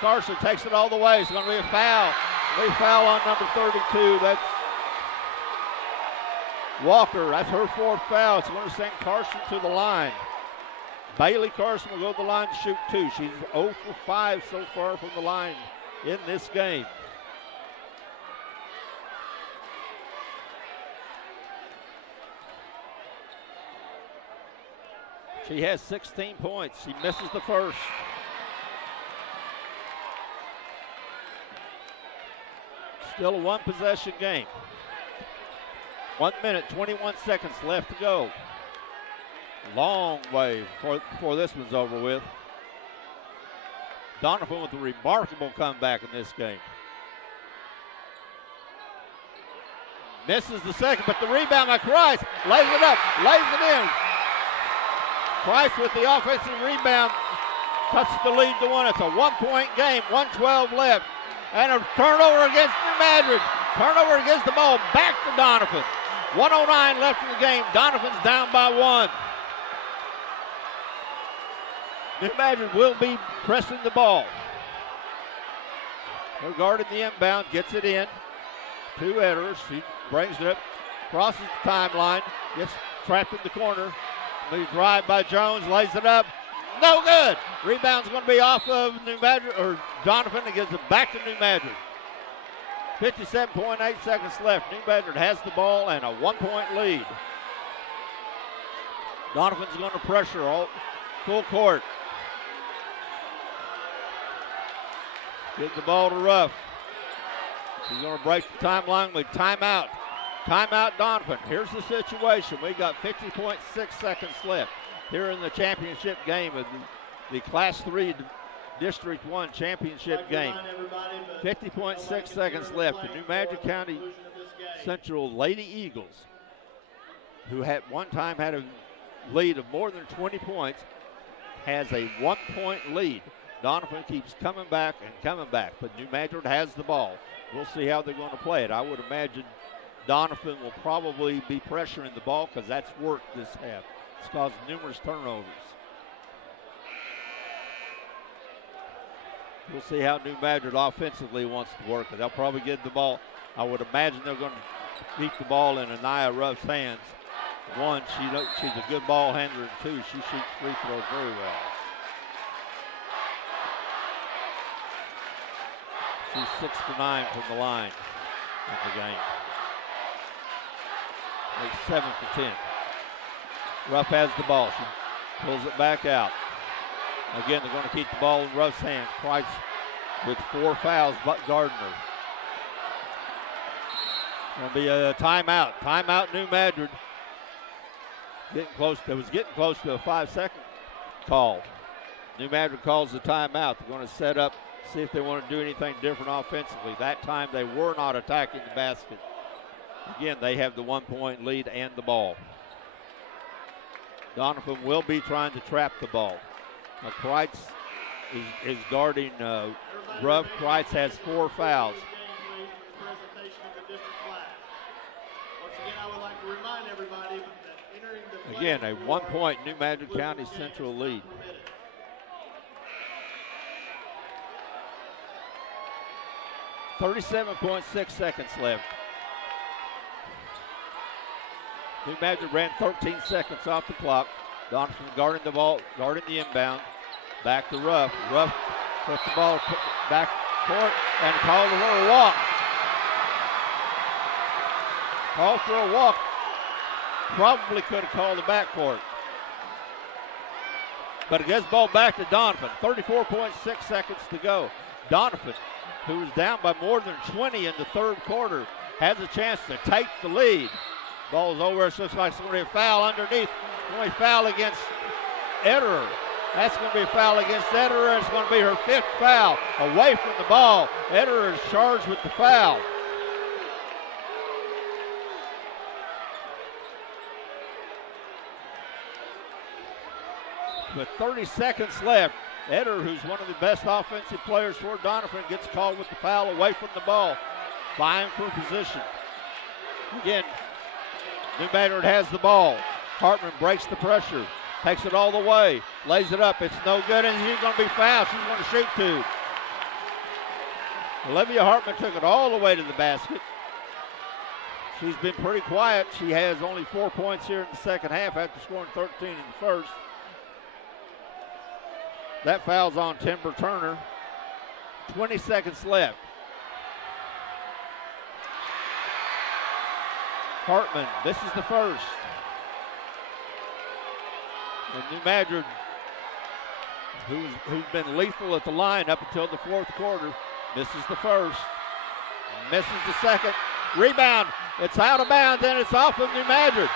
Carson takes it all the way. It's going to be a foul. A foul on number 32. That's Walker. That's her 4th foul. It's going to send Carson to the line. Bailey Carson will go to the line to shoot 2. She's 0 for 5 so far from the line in this game. She has 16 points. She misses the first. Still a one-possession game. 1 minute, 21 seconds left to go. Long way before this one's over with. Doniphan with a remarkable comeback in this game. Misses the second, but the rebound by Christ. Lays it up, lays it in. Christ with the offensive rebound cuts the lead to one. It's a 1-point game, 1:12 left. And a turnover against New Madrid. Turnover against the ball, back to Doniphan. 1:09 left in the game. Doniphan's down by 1. New Madrid will be pressing the ball. They're guarding the inbound, gets it in to Etters. She brings it up, crosses the timeline, gets trapped in the corner. The drive by Jones, lays it up. No good. Rebound's going to be off of New Madrid, or Doniphan, and gives it back to New Madrid. 57.8 seconds left. New Madrid has the ball and a 1-point lead. Doniphan's going to pressure all full court. Gives the ball to Ruff. He's going to break the timeline with timeout. Timeout Doniphan. Here's the situation. We got 50.6 seconds left here in the championship game of the Class 3 District 1 championship game. 50.6 seconds left. The New Madrid County Central Lady Eagles, who at one time had a lead of more than 20 points, has a 1-point lead. Doniphan keeps coming back, but New Madrid has the ball. We'll see how they're going to play it. I would imagine Doniphan will probably be pressuring the ball because that's worked this half. It's caused numerous turnovers. We'll see how New Madrid offensively wants to work it. They'll probably get the ball. I would imagine they're going to keep the ball in Anaya Ruff's hands. One, she's a good ball handler, and two, she shoots free throws very well. She's 6 for 9 from the line in the game. It's 7 for 10. Ruff has the ball. She pulls it back out. Again, they're going to keep the ball in Ruff's hands. Price with 4 fouls, but Gardner. Going to be a timeout. Timeout, New Madrid. Getting close. It was getting close to a 5-second call. New Madrid calls the timeout. They're going to set up, see if they want to do anything different offensively. That time they were not attacking the basket. Again, they have the 1-point lead and the ball. Doniphan will be trying to trap the ball. Now, Kreitz is guarding Ruff. Kreitz has 4 fouls. Again, a 1-point New Madrid County Central lead. .6 seconds left. New Madrid ran 13 seconds off the clock. Doniphan guarding the ball, guarding the inbound. Back to Ruff. Ruff puts the ball back court and called for a walk. Called for a walk. Probably could have called the backcourt. But it gets the ball back to Doniphan. 34.6 seconds to go. Doniphan, who was down by more than 20 in the third quarter, has a chance to take the lead. Ball's over. It looks like it's going to be a foul underneath. It's going to be a foul against Ederer. That's going to be a foul against Ederer. It's going to be her 5th foul away from the ball. Ederer is charged with the foul. With 30 seconds left, Ederer, who's one of the best offensive players for Doniphan, gets called with the foul away from the ball. Vying for position. Again, New Madrid has the ball. Hartman breaks the pressure, takes it all the way, lays it up. It's no good, and she's going to be fouled. She's going to shoot 2. Olivia Hartman took it all the way to the basket. She's been pretty quiet. She has only 4 points here in the second half after scoring 13 in the first. That foul's on Timber Turner. 20 seconds left. Hartman, this is the first. And New Madrid, who's been lethal at the line up until the fourth quarter, misses the first, misses the second. Rebound, it's out of bounds, and it's off of New Madrid.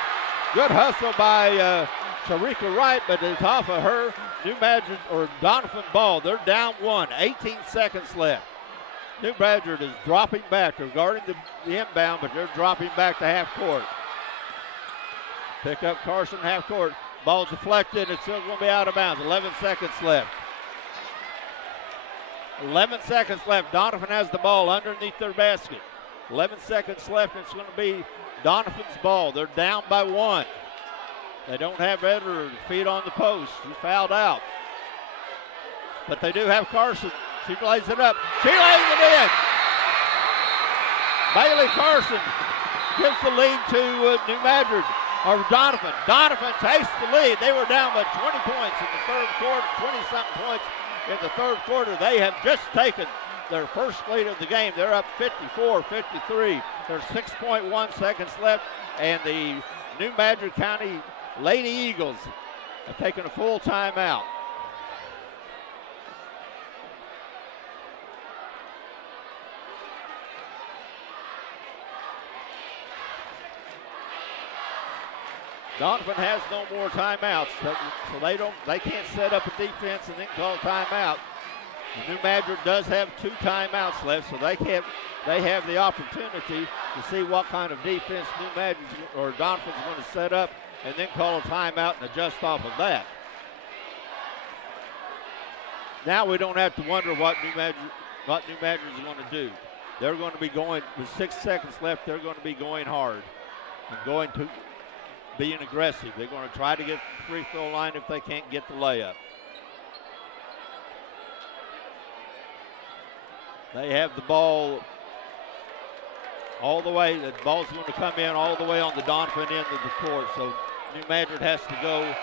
Good hustle by Sharika Wright, but it's off of her. New Madrid, or Doniphan ball. They're down 1, 18 seconds left. New Madrid is dropping back. They're guarding the inbound, but they're dropping back to half court. Pick up Carson, half court. Ball's deflected. It's still going to be out of bounds. 11 seconds left. 11 seconds left. Doniphan has the ball underneath their basket. 11 seconds left. It's going to be Doniphan's ball. They're down by 1. They don't have Eder feet on the post. He fouled out. But they do have Carson. She lays it up. She lays it in. Bailey Carson gives the lead to New Madrid, or Doniphan. Doniphan takes the lead. They were down by 20 points in the third quarter, 20-something points in the third quarter. They have just taken their first lead of the game. They're up 54-53. There's 6.1 seconds left, and the New Madrid County Lady Eagles have taken a full timeout. Doniphan has no more timeouts, so they can't set up a defense and then call timeout. New Madrid does have 2 timeouts left, so they have the opportunity to see what kind of defense New Madrid or Doniphan's going to set up, and then call a timeout and adjust off of that. Now we don't have to wonder what New Madrid is going to do. They're going to be going with 6 seconds left. They're going to be going hard and going to being aggressive. They're going to try to get the free throw line if they can't get the layup. They have the ball all the way. The ball's going to come in all the way on the Doniphan end of the court. So New Madrid has to go.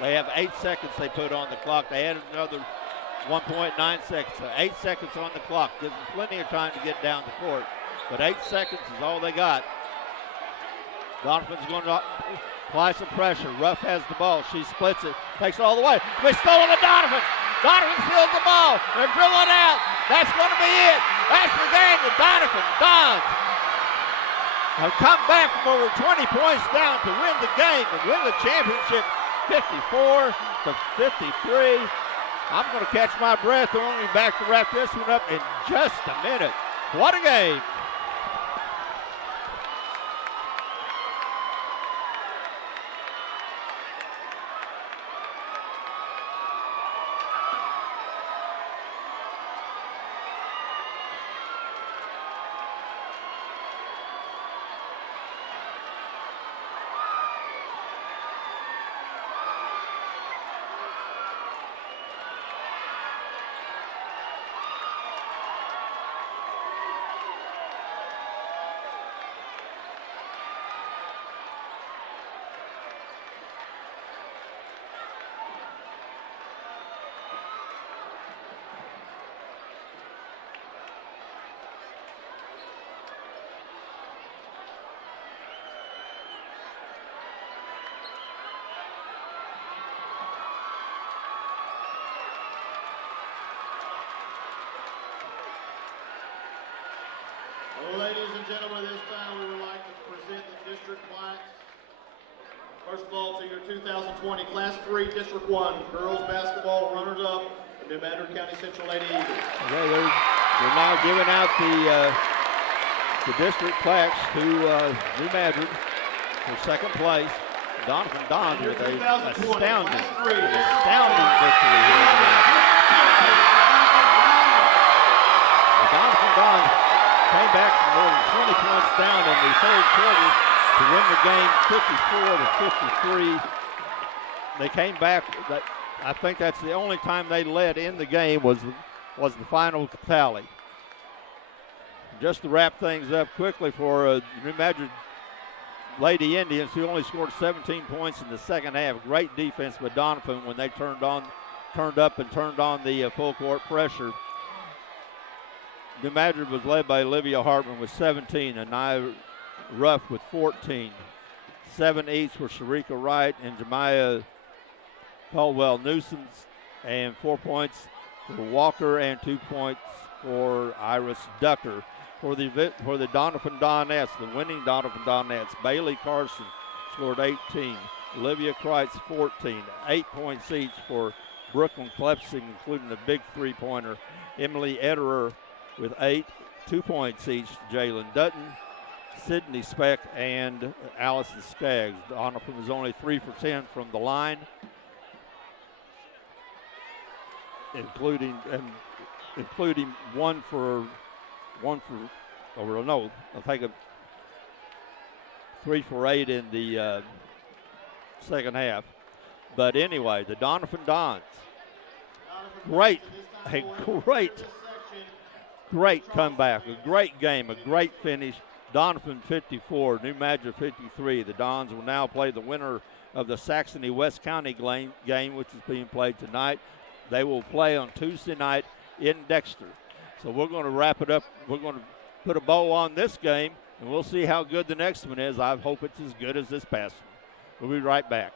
They have 8 seconds they put on the clock. They added another 1.9 seconds. So 8 seconds on the clock. Gives them plenty of time to get down the court. But 8 seconds is all they got. Doniphan's going to apply some pressure. Ruff has the ball. She splits it. Takes it all the way. They stole it to Doniphan. Doniphan steals the ball. They're dribbling out. That's going to be it. That's the game. The Doniphan Dons have come back from over 20 points down to win the game and win the championship 54-53. I'm going to catch my breath. We're only back to wrap this one up in just a minute. What a game. Ladies and gentlemen, this time we would like to present the district plaques. First of all, to your 2020 Class 3 District 1 girls basketball runners-up, the New Madrid County Central Lady Eagles. Okay, they're now giving out the district plaques to New Madrid for second place. Doniphan Dons with a astounding victory here tonight. The Doniphan Dons came back from more than 20 points down in the third quarter to win the game 54-53. They came back. I think that's the only time they led in the game was the final tally. Just to wrap things up quickly for New Madrid Lady Indians, who only scored 17 points in the second half. Great defense by Doniphan when they turned up and turned on the full court pressure. New Madrid was led by Olivia Hartman with 17 and Nia Ruff with 14. 7 each were Sharika Wright and Jemiah Caldwell Nuisance, and 4 points for Walker and 2 points for Iris Ducker. For the Doniphan Donettes, the winning Doniphan Donettes, Bailey Carson scored 18, Olivia Kreitz 14, 8 points each for Brooklyn Clepsing, including the big three-pointer. Emily Ederer with 8, 2 points each, Jalen Dutton, Sydney Speck, and Allison Skaggs. Doniphan was only 3 for 10 from the line, including I think 3 for 8 in the second half. But anyway, the Doniphan Dons, great comeback, a great game, a great finish. Doniphan 54, New Madrid 53. The Dons will now play the winner of the Saxony West County game, which is being played tonight. They will play on Tuesday night in Dexter. So we're going to wrap it up. We're going to put a bow on this game, and we'll see how good the next one is. I hope it's as good as this past one. We'll be right back.